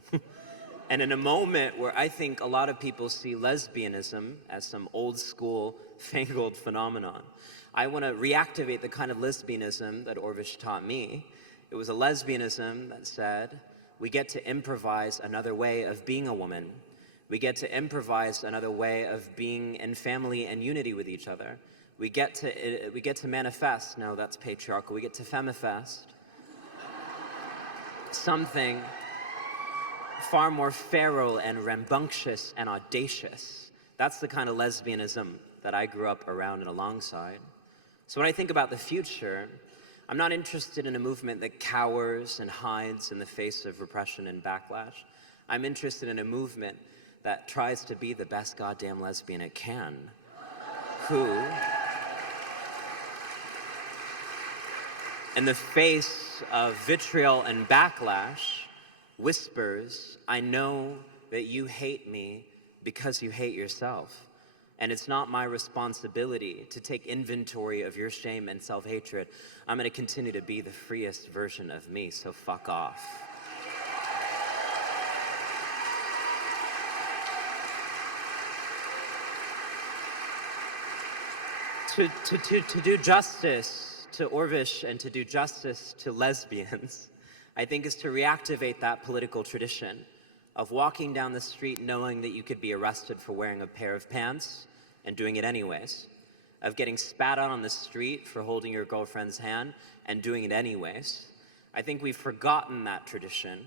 And in a moment where I think a lot of people see lesbianism as some old school, fangled phenomenon, I want to reactivate the kind of lesbianism that Orvish taught me. It was a lesbianism that said, we get to improvise another way of being a woman. We get to improvise another way of being in family and unity with each other. We get to manifest, no, that's patriarchal, we get to femifest something far more feral and rambunctious and audacious. That's the kind of lesbianism that I grew up around and alongside. So when I think about the future, I'm not interested in a movement that cowers and hides in the face of repression and backlash. I'm interested in a movement that tries to be the best goddamn lesbian it can, who, in the face of vitriol and backlash, whispers, "I know that you hate me because you hate yourself. And it's not my responsibility to take inventory of your shame and self-hatred. I'm gonna continue to be the freest version of me, so fuck off." To do justice to Orvish and to do justice to lesbians, I think, is to reactivate that political tradition of walking down the street knowing that you could be arrested for wearing a pair of pants and doing it anyways, of getting spat on the street for holding your girlfriend's hand and doing it anyways. I think we've forgotten that tradition.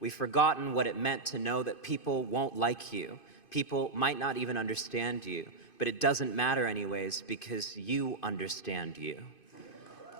We've forgotten what it meant to know that people won't like you. People might not even understand you, but it doesn't matter anyways because you understand you.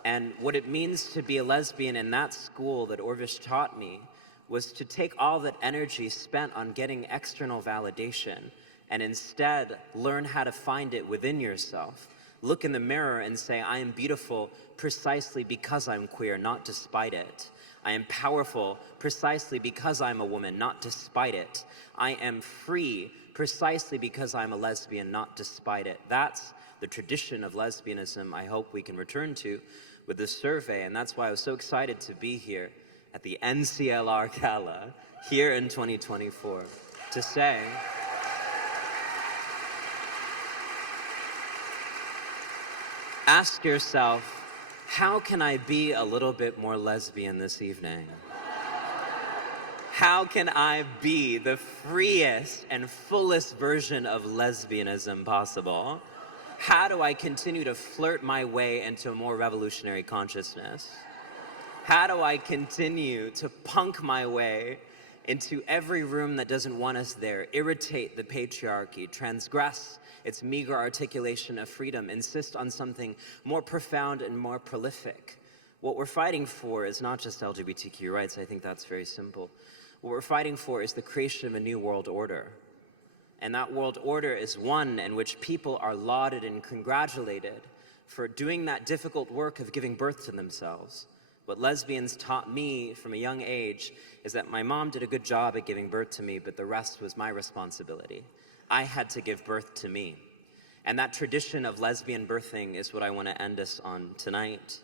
And what it means to be a lesbian in that school that Orvish taught me was to take all that energy spent on getting external validation and instead learn how to find it within yourself. Look in the mirror and say, I am beautiful precisely because I'm queer, not despite it. I am powerful precisely because I'm a woman, not despite it. I am free precisely because I'm a lesbian, not despite it. That's the tradition of lesbianism I hope we can return to with this survey, and that's why I was so excited to be here at the NCLR Gala here in 2024 to say, ask yourself, how can I be a little bit more lesbian this evening? How can I be the freest and fullest version of lesbianism possible? How do I continue to flirt my way into a more revolutionary consciousness? How do I continue to punk my way into every room that doesn't want us there, irritate the patriarchy, transgress its meager articulation of freedom, insist on something more profound and more prolific? What we're fighting for is not just LGBTQ rights. I think that's very simple. What we're fighting for is the creation of a new world order. And that world order is one in which people are lauded and congratulated for doing that difficult work of giving birth to themselves. What lesbians taught me from a young age is that my mom did a good job at giving birth to me, but the rest was my responsibility. I had to give birth to me. And that tradition of lesbian birthing is what I want to end us on tonight.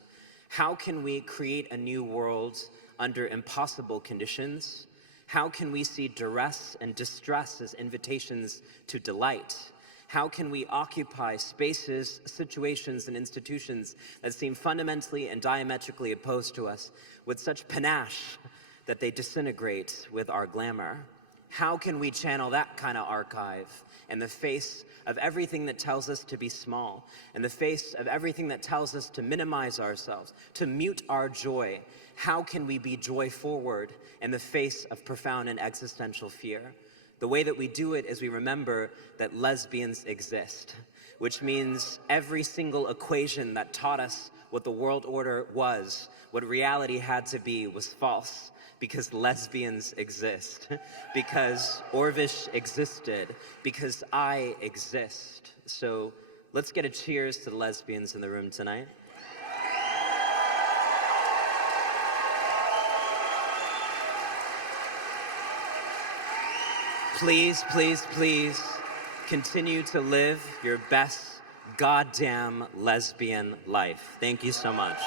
How can we create a new world under impossible conditions? How can we see duress and distress as invitations to delight? How can we occupy spaces, situations, and institutions that seem fundamentally and diametrically opposed to us with such panache that they disintegrate with our glamour? How can we channel that kind of archive in the face of everything that tells us to be small, in the face of everything that tells us to minimize ourselves, to mute our joy? How can we be joy forward in the face of profound and existential fear? The way that we do it is we remember that lesbians exist, which means every single equation that taught us what the world order was, what reality had to be, was false, because lesbians exist, because Orvish existed, because I exist. So let's get a cheers to the lesbians in the room tonight. Please, please, please continue to live your best goddamn lesbian life. Thank you so much.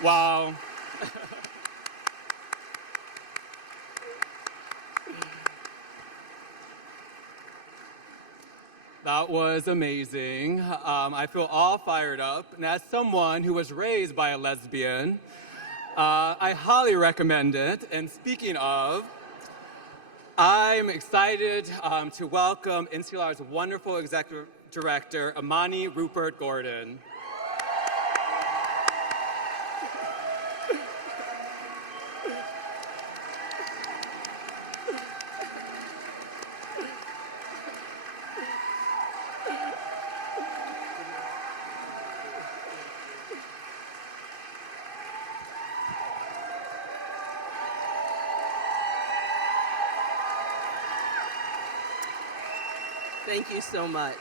Wow. That was amazing. I feel all fired up. And as someone who was raised by a lesbian, I highly recommend it. And speaking of, I'm excited to welcome NCLR's wonderful executive director, Amani Rupert Gordon. Thank you so much.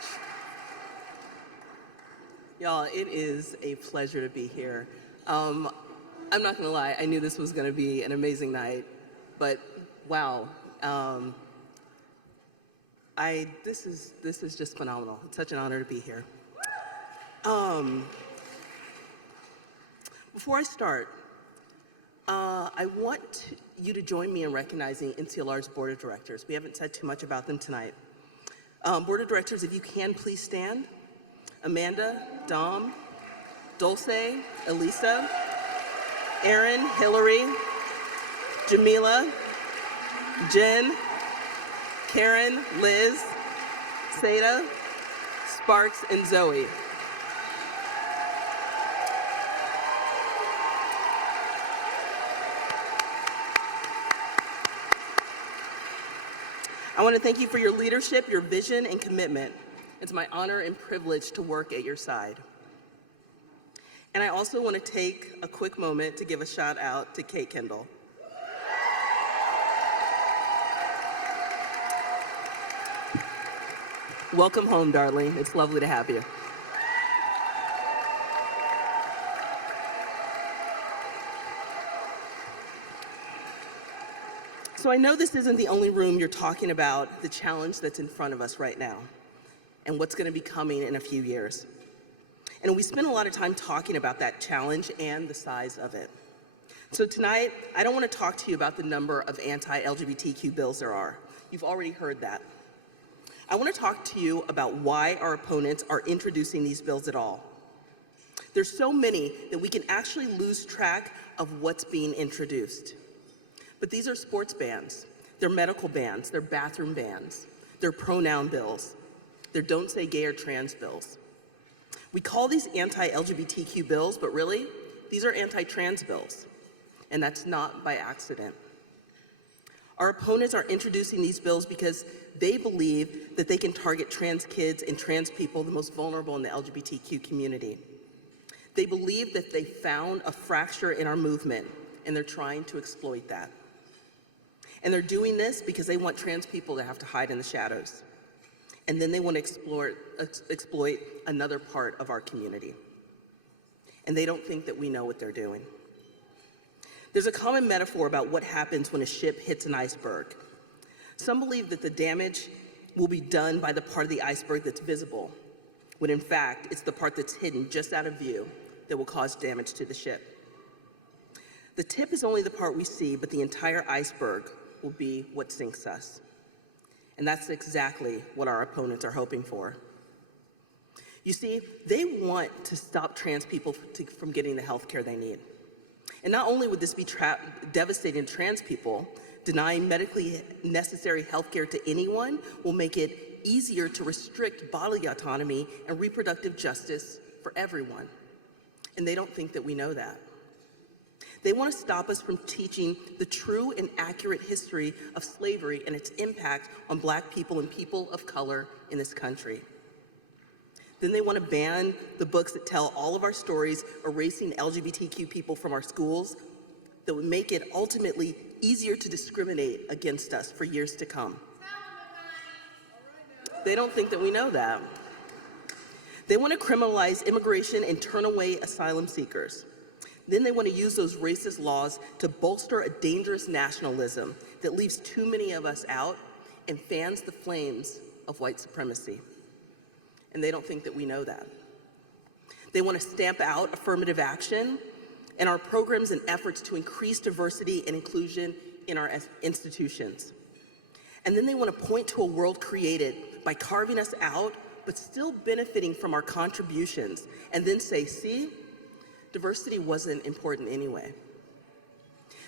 Y'all, it is a pleasure to be here. I'm not gonna lie, I knew this was gonna be an amazing night, but wow. This is just phenomenal. It's such an honor to be here. Before I start, I want you to join me in recognizing NCLR's Board of Directors. We haven't said too much about them tonight. Board of Directors, if you can, please stand. Amanda, Dom, Dulce, Elisa, Erin, Hillary, Jamila, Jen, Karen, Liz, Seda, Sparks, and Zoe. I want to thank you for your leadership, your vision, and commitment. It's my honor and privilege to work at your side. And I also want to take a quick moment to give a shout out to Kate Kendall. Welcome home, darling. It's lovely to have you. So I know this isn't the only room you're talking about the challenge that's in front of us right now and what's going to be coming in a few years. And we spend a lot of time talking about that challenge and the size of it. So tonight, I don't want to talk to you about the number of anti-LGBTQ bills there are. You've already heard that. I want to talk to you about why our opponents are introducing these bills at all. There's so many that we can actually lose track of what's being introduced. But these are sports bans, they're medical bans, they're bathroom bans, they're pronoun bills, they're don't say gay or trans bills. We call these anti-LGBTQ bills, but really, these are anti-trans bills, and that's not by accident. Our opponents are introducing these bills because they believe that they can target trans kids and trans people, the most vulnerable in the LGBTQ community. They believe that they found a fracture in our movement, and they're trying to exploit that. And they're doing this because they want trans people to have to hide in the shadows. And then they want to exploit another part of our community. And they don't think that we know what they're doing. There's a common metaphor about what happens when a ship hits an iceberg. Some believe that the damage will be done by the part of the iceberg that's visible, when in fact, it's the part that's hidden just out of view that will cause damage to the ship. The tip is only the part we see, but the entire iceberg will be what sinks us. And that's exactly what our opponents are hoping for. You see, they want to stop trans people from getting the health care they need. And not only would this be devastating to trans people, denying medically necessary health care to anyone will make it easier to restrict bodily autonomy and reproductive justice for everyone. And they don't think that we know that. They want to stop us from teaching the true and accurate history of slavery and its impact on Black people and people of color in this country. Then they want to ban the books that tell all of our stories, erasing LGBTQ people from our schools, that would make it ultimately easier to discriminate against us for years to come. They don't think that we know that. They want to criminalize immigration and turn away asylum seekers. Then they want to use those racist laws to bolster a dangerous nationalism that leaves too many of us out and fans the flames of white supremacy. And they don't think that we know that. They want to stamp out affirmative action and our programs and efforts to increase diversity and inclusion in our institutions. And then they want to point to a world created by carving us out, but still benefiting from our contributions, and then say, see, diversity wasn't important anyway.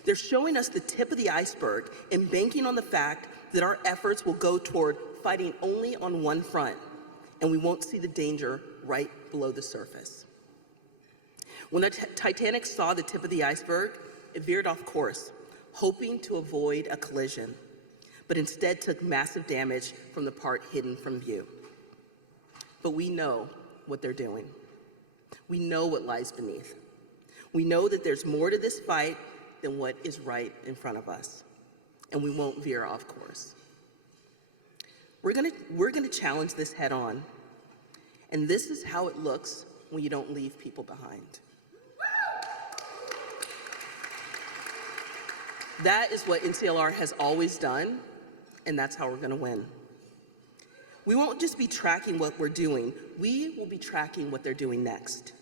They're showing us the tip of the iceberg and banking on the fact that our efforts will go toward fighting only on one front, and we won't see the danger right below the surface. When the Titanic saw the tip of the iceberg, it veered off course, hoping to avoid a collision, but instead took massive damage from the part hidden from view. But we know what they're doing. We know what lies beneath. We know that there's more to this fight than what is right in front of us, and we won't veer off course. We're gonna challenge this head on, and this is how it looks when you don't leave people behind. That is what NCLR has always done, and that's how we're gonna win. We won't just be tracking what we're doing, we will be tracking what they're doing next.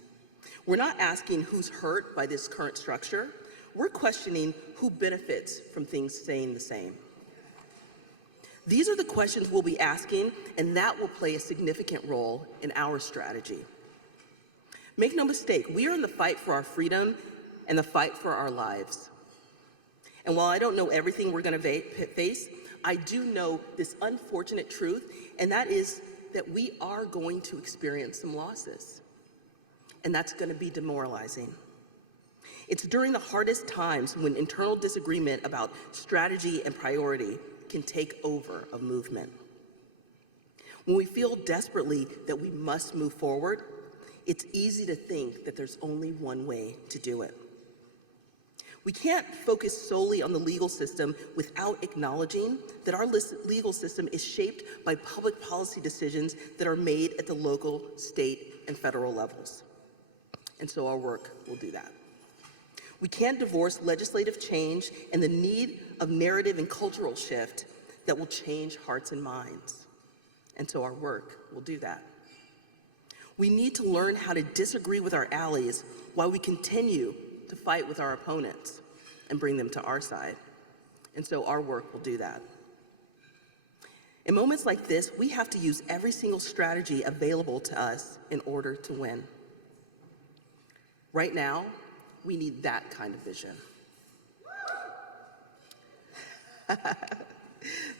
We're not asking who's hurt by this current structure, we're questioning who benefits from things staying the same. These are the questions we'll be asking, and that will play a significant role in our strategy. Make no mistake, we are in the fight for our freedom and the fight for our lives. And while I don't know everything we're going to face, I do know this unfortunate truth, and that is that we are going to experience some losses. And that's going to be demoralizing. It's during the hardest times when internal disagreement about strategy and priority can take over a movement. When we feel desperately that we must move forward, it's easy to think that there's only one way to do it. We can't focus solely on the legal system without acknowledging that our legal system is shaped by public policy decisions that are made at the local, state, and federal levels. And so our work will do that. We can't divorce legislative change and the need of narrative and cultural shift that will change hearts and minds. And so our work will do that. We need to learn how to disagree with our allies while we continue to fight with our opponents and bring them to our side. And so our work will do that. In moments like this, we have to use every single strategy available to us in order to win. Right now, we need that kind of vision.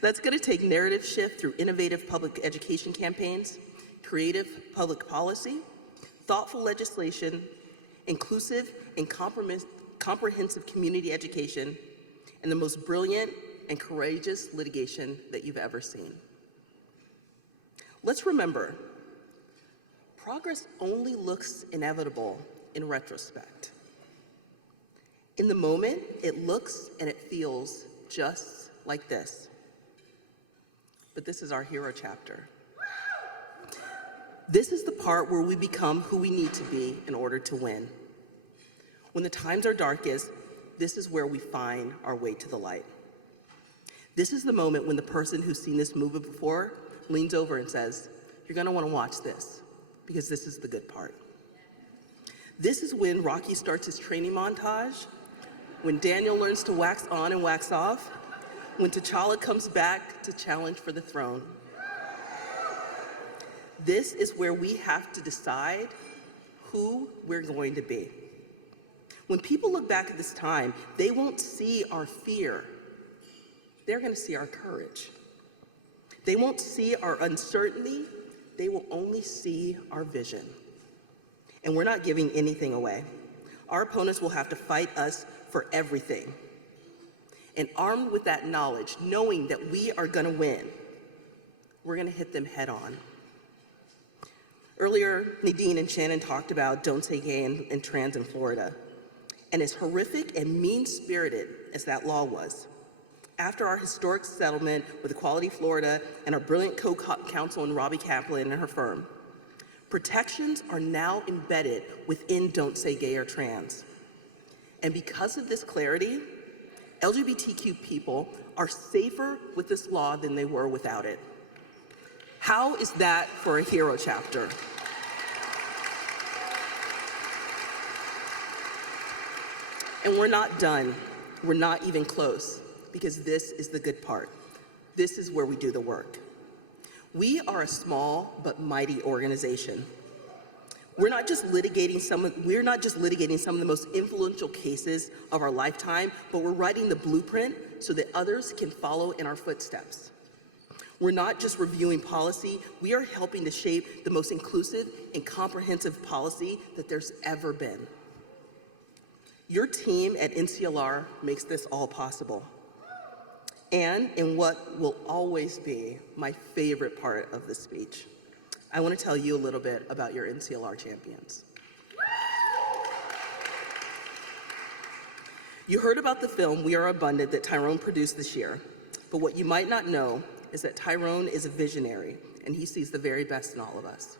That's going to take narrative shift through innovative public education campaigns, creative public policy, thoughtful legislation, inclusive and comprehensive community education, and the most brilliant and courageous litigation that you've ever seen. Let's remember, progress only looks inevitable in retrospect. In the moment, it looks and it feels just like this. But this is our hero chapter. This is the part where we become who we need to be in order to win. When the times are darkest, this is where we find our way to the light. This is the moment when the person who's seen this movie before leans over and says, "You're gonna wanna watch this, because this is the good part." This is when Rocky starts his training montage, when Daniel learns to wax on and wax off, when T'Challa comes back to challenge for the throne. This is where we have to decide who we're going to be. When people look back at this time, they won't see our fear. They're going to see our courage. They won't see our uncertainty. They will only see our vision. And we're not giving anything away. Our opponents will have to fight us for everything. And armed with that knowledge, knowing that we are going to win, we're going to hit them head on. Earlier, Nadine and Shannon talked about Don't Say Gay and Trans in Florida. And as horrific and mean-spirited as that law was, after our historic settlement with Equality Florida and our brilliant co-counsel in Robbie Kaplan and her firm, protections are now embedded within Don't Say Gay or Trans. And because of this clarity, LGBTQ people are safer with this law than they were without it. How is that for a hero chapter? And we're not done. We're not even close, because this is the good part. This is where we do the work. We are a small but mighty organization. We're not just litigating some of the most influential cases of our lifetime, but we're writing the blueprint so that others can follow in our footsteps. We're not just reviewing policy, we are helping to shape the most inclusive and comprehensive policy that there's ever been. Your team at NCLR makes this all possible. And in what will always be my favorite part of this speech, I want to tell you a little bit about your NCLR champions. You heard about the film We Are Abundant that Tyrone produced this year, but what you might not know is that Tyrone is a visionary, and he sees the very best in all of us.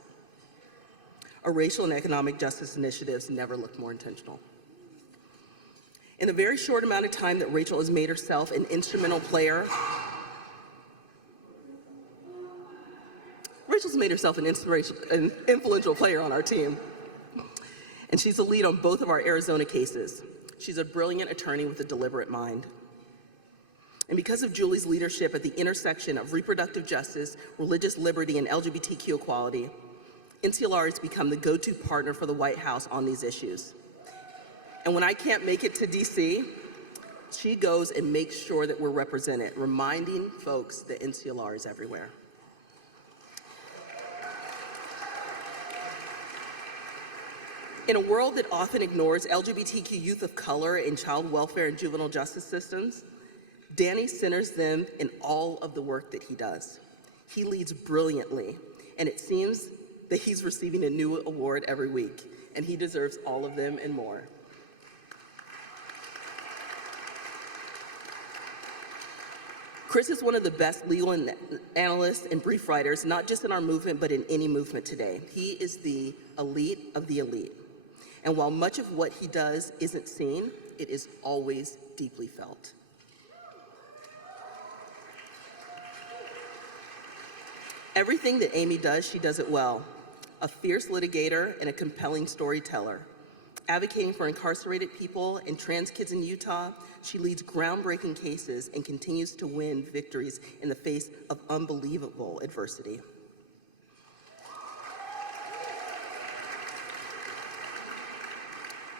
Our racial and economic justice initiatives never looked more intentional. In the very short amount of time that Rachel has made herself an instrumental player, Rachel's made herself an influential player on our team. And she's the lead on both of our Arizona cases. She's a brilliant attorney with a deliberate mind. And because of Julie's leadership at the intersection of reproductive justice, religious liberty, and LGBTQ equality, NCLR has become the go-to partner for the White House on these issues. And when I can't make it to DC, she goes and makes sure that we're represented, reminding folks that NCLR is everywhere. In a world that often ignores LGBTQ youth of color in child welfare and juvenile justice systems, Danny centers them in all of the work that he does. He leads brilliantly, and it seems that he's receiving a new award every week, and he deserves all of them and more. Chris is one of the best legal analysts and brief writers, not just in our movement, but in any movement today. He is the elite of the elite. And while much of what he does isn't seen, it is always deeply felt. Everything that Amy does, she does it well. A fierce litigator and a compelling storyteller. Advocating for incarcerated people and trans kids in Utah, she leads groundbreaking cases and continues to win victories in the face of unbelievable adversity.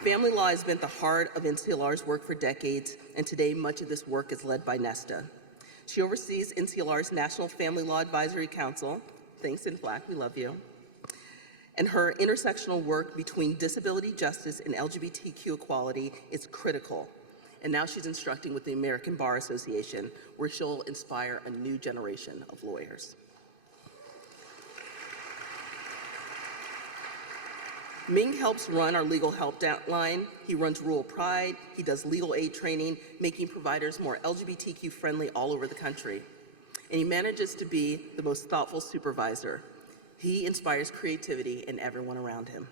Family law has been at the heart of NCLR's work for decades, and today much of this work is led by Nesta. She oversees NCLR's National Family Law Advisory Council. Thanks, NFLAC, we love you. And her intersectional work between disability justice and LGBTQ equality is critical. And now she's instructing with the American Bar Association, where she'll inspire a new generation of lawyers. Ming helps run our legal help line. He runs Rural Pride. He does legal aid training, making providers more LGBTQ friendly all over the country. And he manages to be the most thoughtful supervisor. He inspires creativity in everyone around him.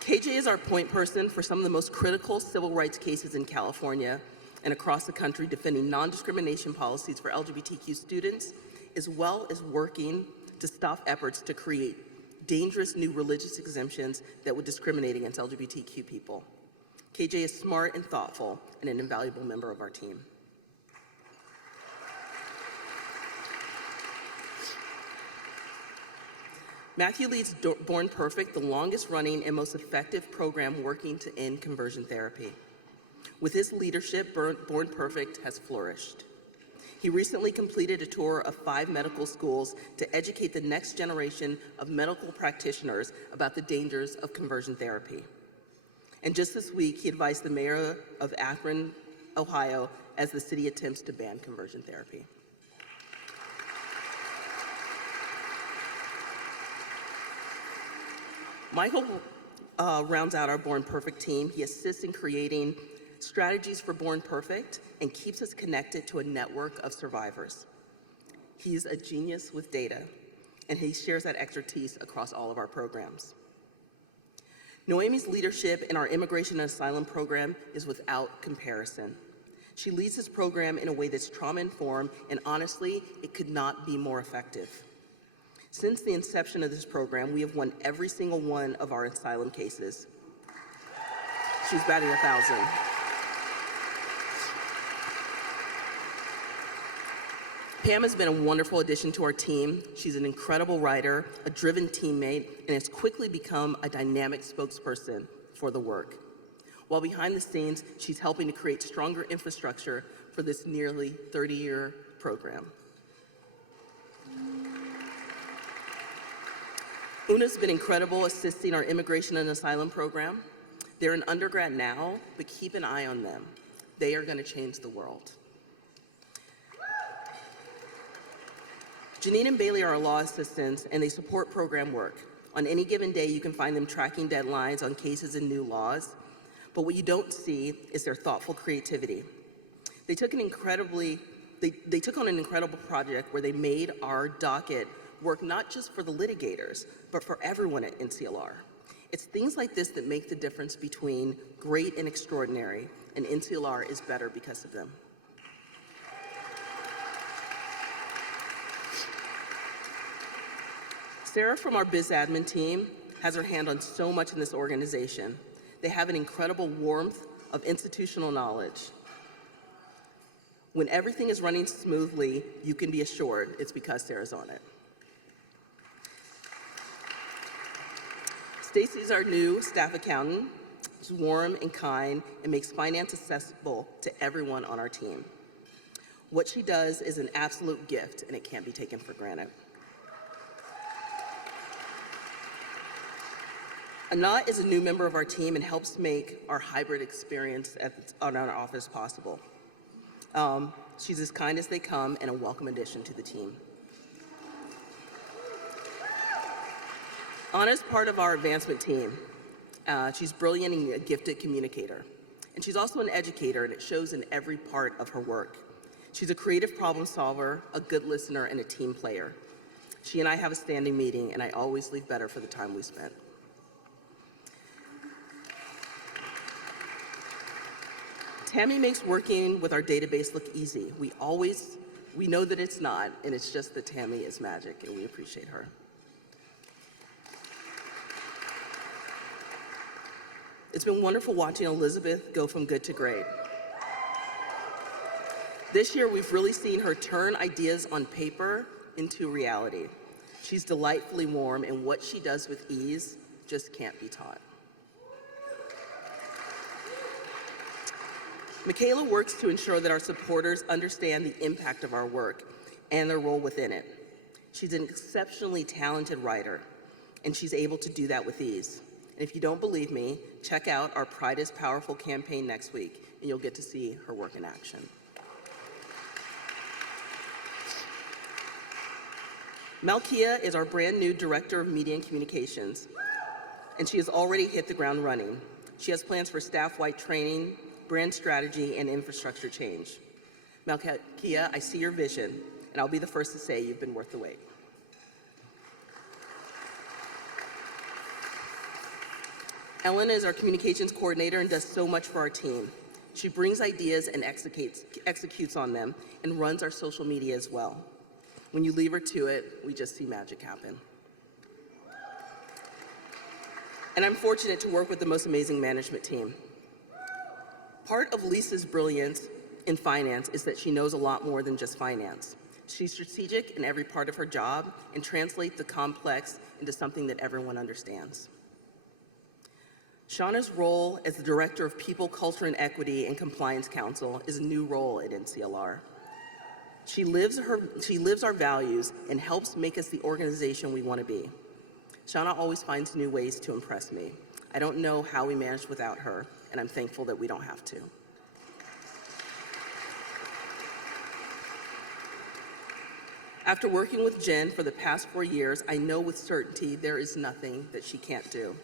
KJ is our point person for some of the most critical civil rights cases in California and across the country, defending non-discrimination policies for LGBTQ students, as well as working to stop efforts to create dangerous new religious exemptions that would discriminate against LGBTQ people. KJ is smart and thoughtful and an invaluable member of our team. Matthew leads Born Perfect, the longest running and most effective program working to end conversion therapy. With his leadership, Born Perfect has flourished. He recently completed a tour of 5 medical schools to educate the next generation of medical practitioners about the dangers of conversion therapy. And just this week, he advised the mayor of Akron, Ohio, as the city attempts to ban conversion therapy. Michael rounds out our Born Perfect team. He assists in creating strategies for Born Perfect and keeps us connected to a network of survivors. He's a genius with data, and he shares that expertise across all of our programs. Noemi's leadership in our immigration and asylum program is without comparison. She leads this program in a way that's trauma-informed, and honestly, it could not be more effective. Since the inception of this program, we have won every single one of our asylum cases. She's batting 1,000. Pam has been a wonderful addition to our team. She's an incredible writer, a driven teammate, and has quickly become a dynamic spokesperson for the work. While behind the scenes, she's helping to create stronger infrastructure for this nearly 30-year program. Una's been incredible assisting our immigration and asylum program. They're an undergrad now, but keep an eye on them. They are going to change the world. Janine and Bailey are our law assistants, and they support program work. On any given day, you can find them tracking deadlines on cases and new laws, but what you don't see is their thoughtful creativity. They took on an incredible project where they made our docket work not just for the litigators, but for everyone at NCLR. It's things like this that make the difference between great and extraordinary, and NCLR is better because of them. Sarah from our biz admin team has her hand on so much in this organization. They have an incredible warmth of institutional knowledge. When everything is running smoothly, you can be assured it's because Sarah's on it. Stacy's our new staff accountant. She's warm and kind and makes finance accessible to everyone on our team. What she does is an absolute gift, and it can't be taken for granted. Anat is a new member of our team and helps make our hybrid experience on our office possible. She's as kind as they come and a welcome addition to the team. Anna's part of our advancement team. She's brilliant and a gifted communicator. And she's also an educator, and it shows in every part of her work. She's a creative problem solver, a good listener, and a team player. She and I have a standing meeting, and I always leave better for the time we spent. Tammy makes working with our database look easy. We know that it's not, and it's just that Tammy is magic, and we appreciate her. It's been wonderful watching Elizabeth go from good to great. This year, we've really seen her turn ideas on paper into reality. She's delightfully warm, and what she does with ease just can't be taught. Michaela works to ensure that our supporters understand the impact of our work and their role within it. She's an exceptionally talented writer, and she's able to do that with ease. And if you don't believe me, check out our Pride is Powerful campaign next week, and you'll get to see her work in action. Malkia is our brand new Director of Media and Communications, and she has already hit the ground running. She has plans for staff-wide training, brand strategy, and infrastructure change. Malkia, I see your vision, and I'll be the first to say you've been worth the wait. Ellen is our communications coordinator and does so much for our team. She brings ideas and executes on them and runs our social media as well. When you leave her to it, we just see magic happen. And I'm fortunate to work with the most amazing management team. Part of Lisa's brilliance in finance is that she knows a lot more than just finance. She's strategic in every part of her job and translates the complex into something that everyone understands. Shauna's role as the Director of People, Culture, and Equity and Compliance Council is a new role at NCLR. She lives our values and helps make us the organization we want to be. Shauna always finds new ways to impress me. I don't know how we managed without her, and I'm thankful that we don't have to. After working with Jen for the past 4 years, I know with certainty there is nothing that she can't do.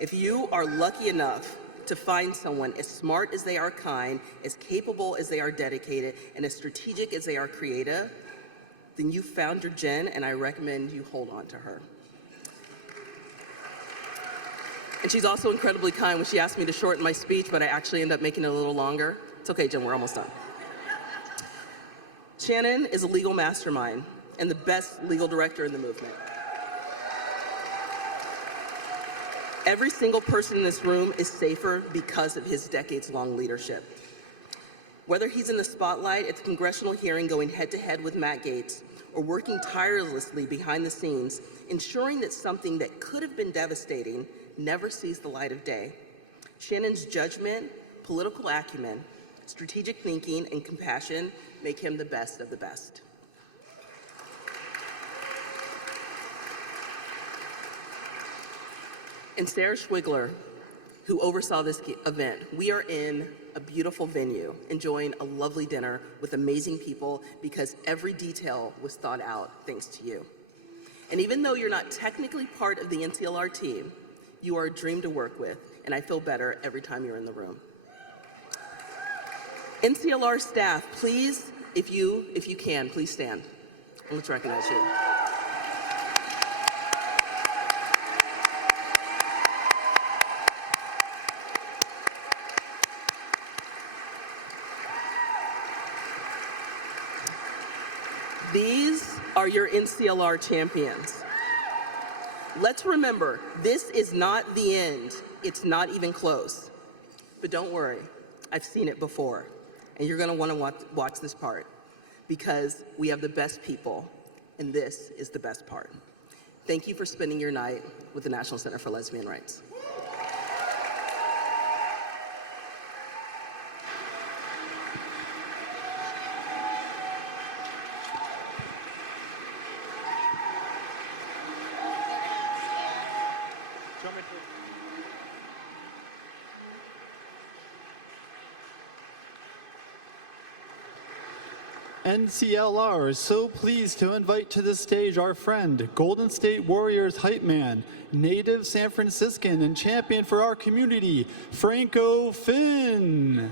If you are lucky enough to find someone as smart as they are kind, as capable as they are dedicated, and as strategic as they are creative, then you found your Jen, and I recommend you hold on to her. And she's also incredibly kind. When she asked me to shorten my speech, but I actually end up making it a little longer. It's okay, Jen, we're almost done. Shannon is a legal mastermind and the best legal director in the movement. Every single person in this room is safer because of his decades-long leadership. Whether he's in the spotlight at the congressional hearing going head-to-head with Matt Gaetz, or working tirelessly behind the scenes, ensuring that something that could have been devastating never sees the light of day. Shannon's judgment, political acumen, strategic thinking, and compassion make him the best of the best. And Sarah Schwigler, who oversaw this event, we are in a beautiful venue, enjoying a lovely dinner with amazing people because every detail was thought out thanks to you. And even though you're not technically part of the NCLR team, you are a dream to work with, and I feel better every time you're in the room. NCLR staff, please, if you can, please stand. And let's recognize you. These are your NCLR champions. Let's remember, this is not the end. It's not even close. But don't worry, I've seen it before, and you're gonna wanna watch this part because we have the best people, and this is the best part. Thank you for spending your night with the National Center for Lesbian Rights. NCLR is so pleased to invite to the stage our friend, Golden State Warriors hype man, native San Franciscan and champion for our community, Franco Finn.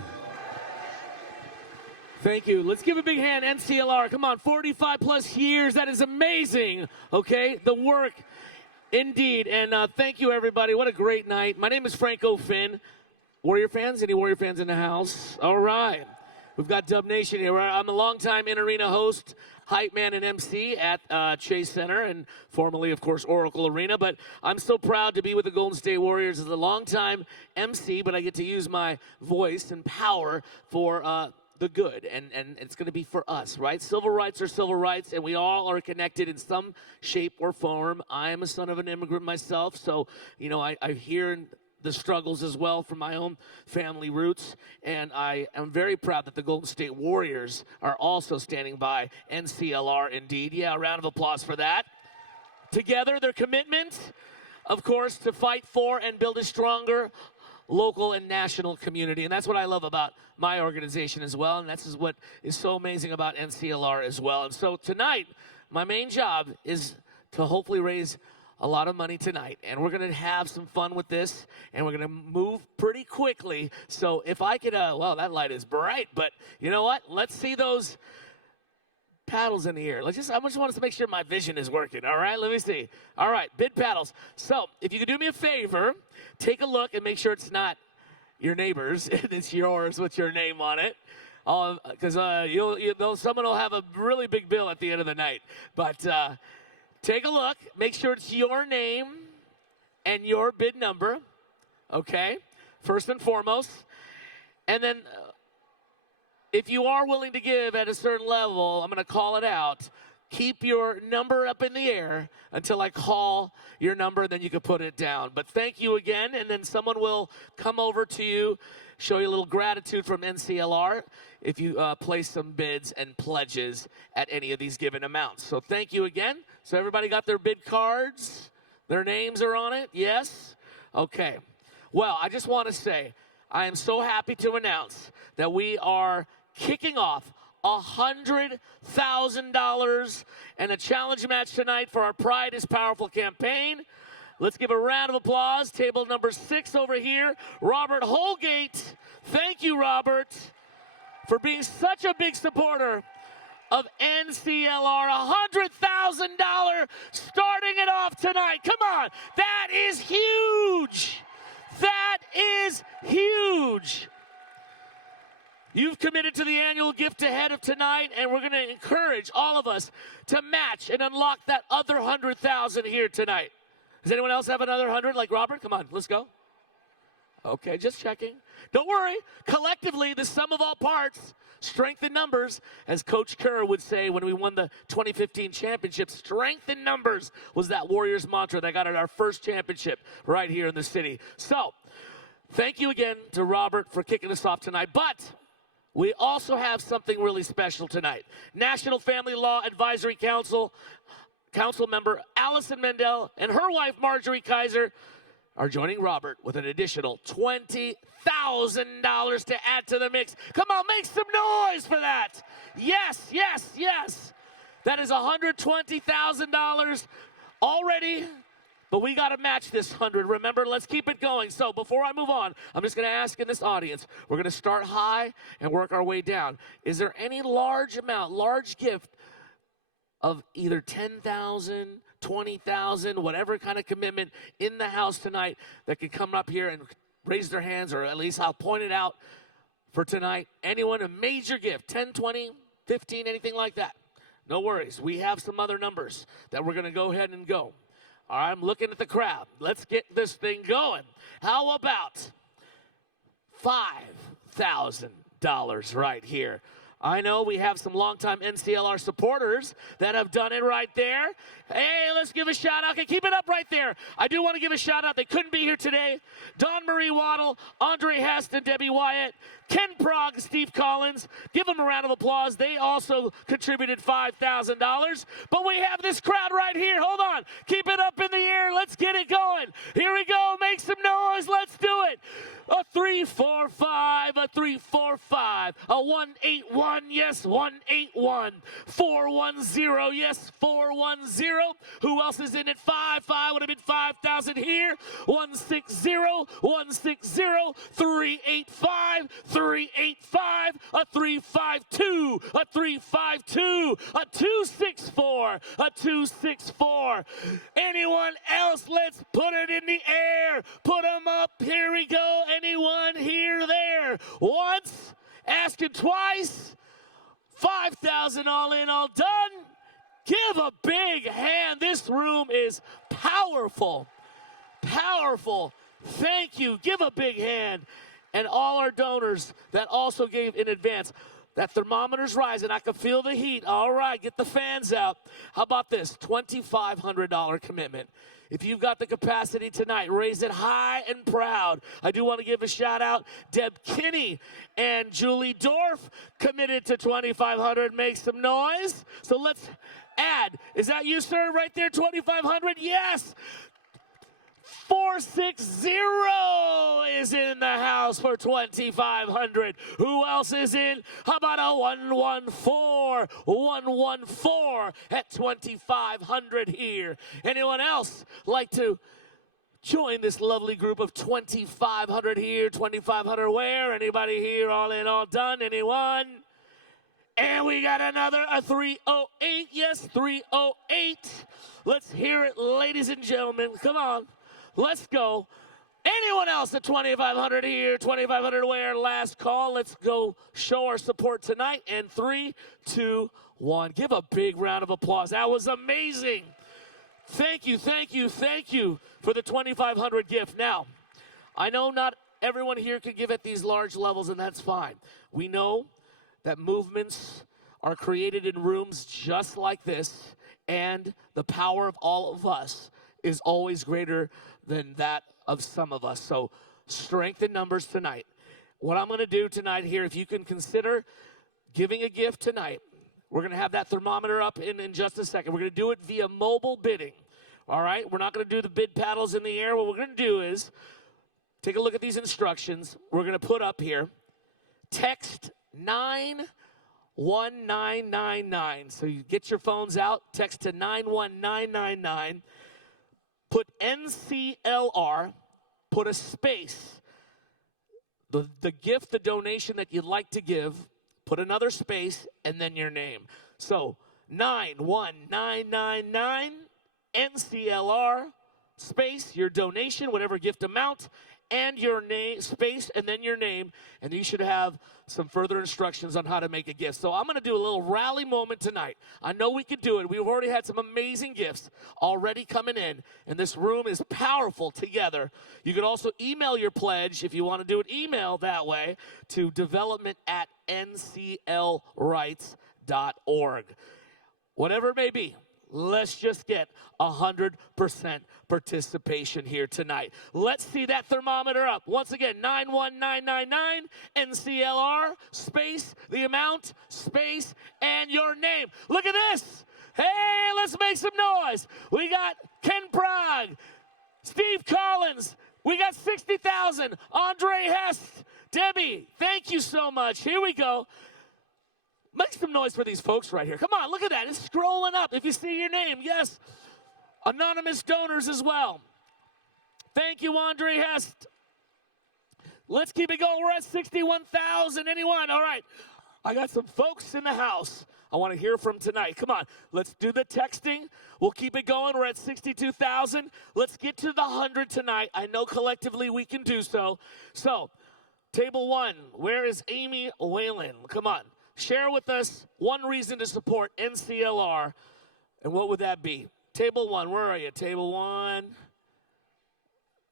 Thank you. Let's give a big hand, NCLR. Come on, 45 plus years. That is amazing. Okay, the work indeed. And thank you, everybody. What a great night. My name is Franco Finn. Warrior fans? Any Warrior fans in the house? All right. We've got Dub Nation here. I'm a longtime in-arena host, hype man, and MC at Chase Center, and formerly, of course, Oracle Arena. But I'm so proud to be with the Golden State Warriors as a longtime MC, but I get to use my voice and power for the good, and it's going to be for us, right? Civil rights are civil rights, and we all are connected in some shape or form. I am a son of an immigrant myself, so, you know, I hear the struggles as well from my own family roots, and I am very proud that the Golden State Warriors are also standing by NCLR indeed. Yeah, a round of applause for that. Together, their commitment, of course, to fight for and build a stronger local and national community, and that's what I love about my organization as well, and that's what is so amazing about NCLR as well. And so tonight, my main job is to hopefully raise a lot of money tonight, and we're gonna have some fun with this, and we're gonna move pretty quickly. So if I could, well, that light is bright, but you know what? Let's see those paddles in the air. I just want to make sure my vision is working, all right? Let me see. All right, bid paddles. So if you could do me a favor, take a look and make sure it's not your neighbor's, it's yours with your name on it. Because someone will have a really big bill at the end of the night. But take a look, make sure it's your name and your bid number, okay, first and foremost. And then if you are willing to give at a certain level, I'm gonna call it out, keep your number up in the air until I call your number, then you can put it down. But thank you again, and then someone will come over to you, show you a little gratitude from NCLR if you place some bids and pledges at any of these given amounts. So thank you again. So everybody got their bid cards? Their names are on it? Yes? Okay. Well, I just want to say, I am so happy to announce that we are kicking off $100,000 and a challenge match tonight for our Pride is Powerful campaign. Let's give a round of applause. Table number 6 over here, Robert Holgate. Thank you, Robert, for being such a big supporter of NCLR. $100,000 starting it off tonight. Come on, that is huge. That is huge. You've committed to the annual gift ahead of tonight, and we're going to encourage all of us to match and unlock that other 100,000 here tonight. Does anyone else have another 100 like Robert? Come on, let's go. Okay, just checking. Don't worry. Collectively, the sum of all parts, strength in numbers, as Coach Kerr would say when we won the 2015 championship, strength in numbers was that Warriors mantra that got at our first championship right here in the city. So, thank you again to Robert for kicking us off tonight. But we also have something really special tonight. National Family Law Advisory Council member Allison Mendel and her wife Marjorie Kaiser are joining Robert with an additional $20,000 to add to the mix. Come on, make some noise for that. Yes, yes, yes. That is $120,000 already, but we got to match this 100. Remember, let's keep it going. So before I move on, I'm just going to ask in this audience, we're going to start high and work our way down. Is there any large gift of either 10,000, 20,000, whatever kind of commitment in the house tonight that could come up here and raise their hands, or at least I'll point it out for tonight? Anyone, a major gift, 10, 20, 15, anything like that? No worries. We have some other numbers that we're going to go ahead and go. All right, I'm looking at the crowd. Let's get this thing going. How about $5,000 right here? I know we have some longtime NCLR supporters that have done it right there. Hey, let's give a shout out. Okay, keep it up right there. I do want to give a shout out. They couldn't be here today. Dawn Marie Waddle, Andre Heston, Debbie Wyatt, Ken Prague, Steve Collins. Give them a round of applause. They also contributed $5,000. But we have this crowd right here. Hold on. Keep it up in the air. Let's get it going. Here we go. Make some noise. Let's do it. A 345, a 345, a 181, yes, 181, 410, yes, 410. Who else is in it? 5 would have been 5,000 here. 160, 160, 385, 385, a 352, a 352, a 264, a 264. Anyone else? Let's put it in the air. Put them up. Here we go. Anyone here, there? Once, asking twice, 5,000 all in, all done. Give a big hand. This room is powerful, powerful. Thank you. Give a big hand. And all our donors that also gave in advance. That thermometer's rising. I can feel the heat. All right, get the fans out. How about this? $2,500 commitment. If you've got the capacity tonight, raise it high and proud. I do want to give a shout out. Deb Kinney and Julie Dorff committed to $2,500. Make some noise. So let's add. Is that you, sir, right there? $2,500? Yes. 460 is in the house for $2,500. Who else is in? How about a 114? 114 at $2,500 here. Anyone else like to join this lovely group of $2,500 here, $2,500 where? Anybody here? All in, all done? Anyone? And we got another, a 308. Yes, 308. Let's hear it, ladies and gentlemen. Come on. Let's go. Anyone else at $2,500 here, $2,500 where? Last call. Let's go show our support tonight. And 3, 2, 1. Give a big round of applause. That was amazing. Thank you, thank you, thank you for the $2,500 gift. Now, I know not everyone here can give at these large levels, and that's fine. We know that movements are created in rooms just like this, and the power of all of us is always greater than that of some of us. So strength in numbers tonight. What I'm going to do tonight here, if you can consider giving a gift tonight, we're going to have that thermometer up in just a second. We're going to do it via mobile bidding. All right? We're not going to do the bid paddles in the air. What we're going to do is take a look at these instructions. We're going to put up here. Text 91999. So you get your phones out. Text to 91999. Put NCLR, put a space. The gift, the donation that you'd like to give, put another space, and then your name. So 91999, NCLR, space, your donation, whatever gift amount, and your name, space, and then your name, and you should have some further instructions on how to make a gift. So I'm going to do a little rally moment tonight. I know we can do it. We've already had some amazing gifts already coming in, and this room is powerful together. You could also email your pledge, if you want to do it, email that way, to development@nclrights.org. Whatever it may be. Let's just get 100% participation here tonight. Let's see that thermometer up. Once again, 91999, NCLR, space, the amount, space, and your name. Look at this. Hey, let's make some noise. We got Ken Prague, Steve Collins. We got 60,000. Andre Hest, Debbie, thank you so much. Here we go. Make some noise for these folks right here. Come on, look at that. It's scrolling up. If you see your name, yes. Anonymous donors as well. Thank you, Andre Hest. Let's keep it going. We're at 61,000. Anyone? All right. I got some folks in the house I want to hear from tonight. Come on. Let's do the texting. We'll keep it going. We're at 62,000. Let's get to the 100 tonight. I know collectively we can do so. So, table one. Where is Amy Whalen? Come on. Share with us one reason to support NCLR, and what would that be? Table 1, where are you? Table 1.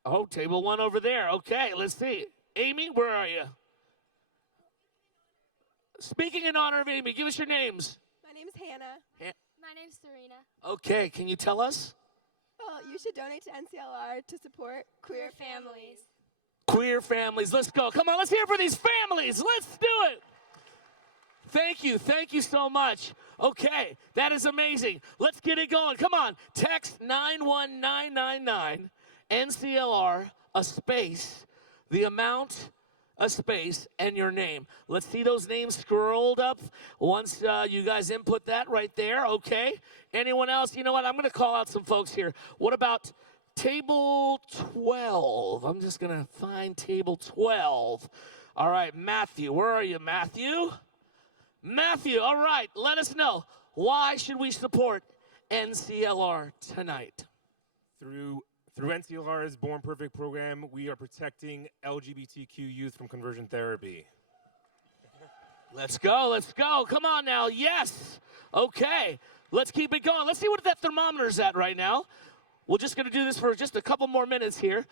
Oh, table 1 over there. Okay, let's see. Amy, where are you? Speaking in honor of Amy, give us your names. My name's Hannah. My name's Serena. Okay, can you tell us? Well, you should donate to NCLR to support queer families. Queer families, let's go. Come on, let's hear for these families. Let's do it. Thank you so much. Okay, that is amazing. Let's get it going. Come on, text 91999, NCLR, a space, the amount, a space, and your name. Let's see those names scrolled up once you guys input that right there, okay? Anyone else? You know what, I'm gonna call out some folks here. What about table 12? I'm just gonna find table 12. All right, Matthew, where are you, Matthew? Matthew, all right, let us know. Why should we support NCLR tonight? Through NCLR's Born Perfect program, we are protecting LGBTQ youth from conversion therapy. Let's go. Come on now, yes. Okay, let's keep it going. Let's see what that thermometer's at right now. We're just gonna do this for just a couple more minutes here.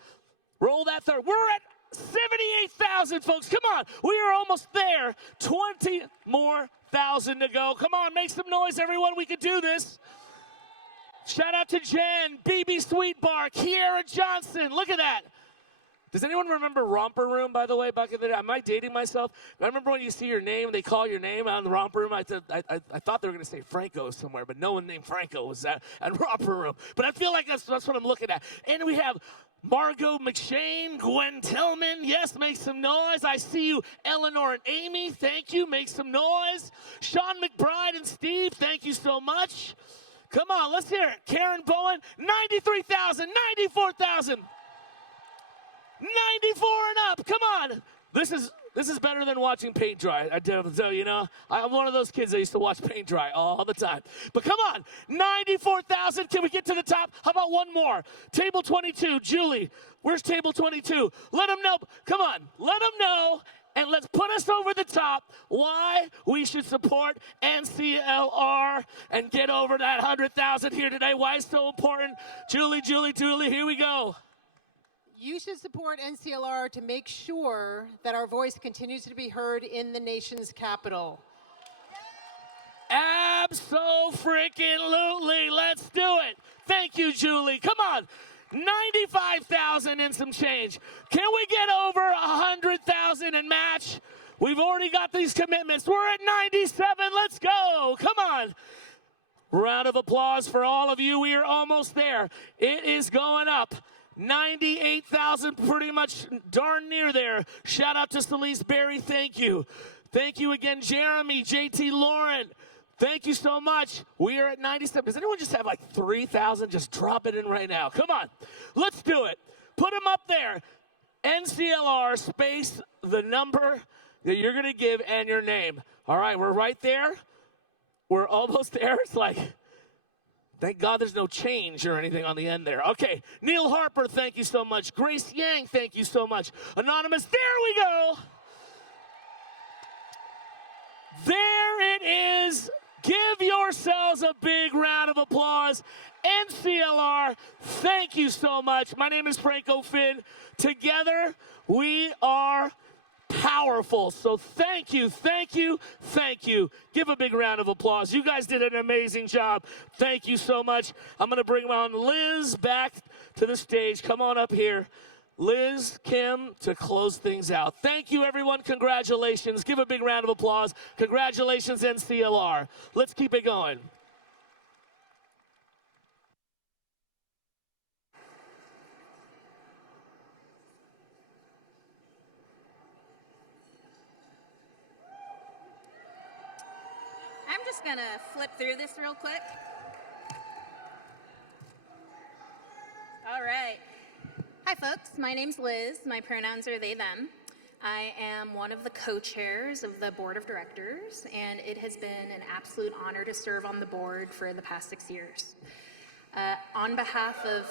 Roll that third. We're at 78,000, folks. Come on, we are almost there. 20 more thousand to go. Come on, make some noise, everyone. We can do this. Shout out to Jen, BB Sweetbar, Kiera Johnson. Look at that. Does anyone remember Romper Room, by the way, back in the day? Am I dating myself? I remember when you see your name, they call your name out in the Romper Room. I thought they were going to say Franco somewhere, but no one named Franco was at Romper Room. But I feel like that's what I'm looking at. And we have Margot McShane, Gwen Tillman. Yes, make some noise. I see you, Eleanor and Amy. Thank you. Make some noise. Sean McBride and Steve, thank you so much. Come on, let's hear it. Karen Bowen, 93,000, 94,000. 94 and up, come on. This is better than watching paint dry. I do, so, you know, I'm one of those kids that used to watch paint dry all the time. But come on, 94,000, can we get to the top? How about one more? Table 22, Julie, where's table 22? Let them know, come on, let them know, and let's put us over the top why we should support NCLR and get over that 100,000 here today. Why it's so important. Julie, here we go. You should support NCLR to make sure that our voice continues to be heard in the nation's capital. Abso-freaking-lutely. Let's do it. Thank you, Julie. Come on. 95,000 and some change. Can we get over 100,000 and match? We've already got these commitments. We're at 97. Let's go. Come on. Round of applause for all of you. We are almost there. It is going up. 98,000, pretty much darn near there. Shout out to Celeste Berry, thank you. Thank you again, Jeremy, JT Lauren. Thank you so much. We are at 97. Does anyone just have like 3,000? Just drop it in right now. Come on, let's do it. Put them up there. NCLR space, the number that you're gonna give and your name. All right, we're right there. We're almost there. It's like, thank God there's no change or anything on the end there. Okay, Neil Harper, thank you so much. Grace Yang, thank you so much. Anonymous, there we go. There it is. Give yourselves a big round of applause. NCLR, thank you so much. My name is Franco Finn. Together, we are powerful. So thank you. Give a big round of applause. You guys did an amazing job. Thank you so much. I'm going to bring on Liz back to the stage. Come on up here. Liz, Kim, to close things out. Thank you, everyone. Congratulations. Give a big round of applause. Congratulations, NCLR. Let's keep it going. I'm just gonna flip through this real quick. All right. Hi, folks. My name's Liz. My pronouns are they, them. I am one of the co-chairs of the board of directors, and it has been an absolute honor to serve on the board for the past 6 years. On behalf of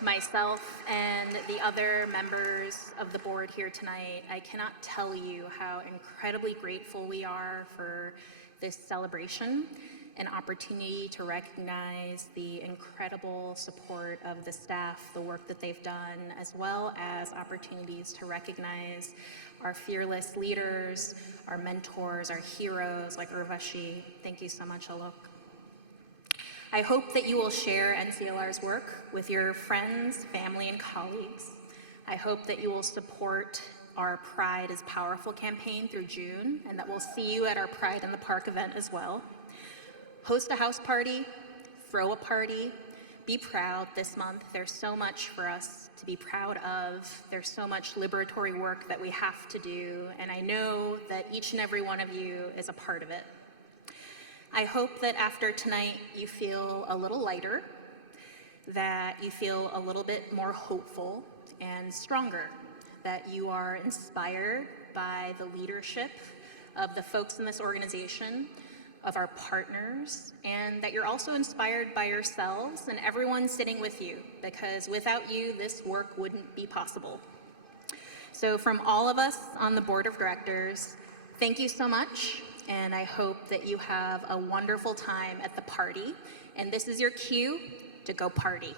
myself and the other members of the board here tonight, I cannot tell you how incredibly grateful we are for this celebration an opportunity to recognize the incredible support of the staff, the work that they've done, as well as opportunities to recognize our fearless leaders, our mentors, our heroes like Urvashi. Thank you so much, Alok. I hope that you will share NCLR's work with your friends, family, and colleagues. I hope that you will support our Pride is Powerful campaign through June, and that we'll see you at our Pride in the Park event as well. Host a house party, throw a party, be proud this month. There's so much for us to be proud of. There's so much liberatory work that we have to do, and I know that each and every one of you is a part of it. I hope that after tonight you feel a little lighter, that you feel a little bit more hopeful and stronger, that you are inspired by the leadership of the folks in this organization, of our partners, and that you're also inspired by yourselves and everyone sitting with you, because without you, this work wouldn't be possible. So from all of us on the board of directors, thank you so much, and I hope that you have a wonderful time at the party, and this is your cue to go party.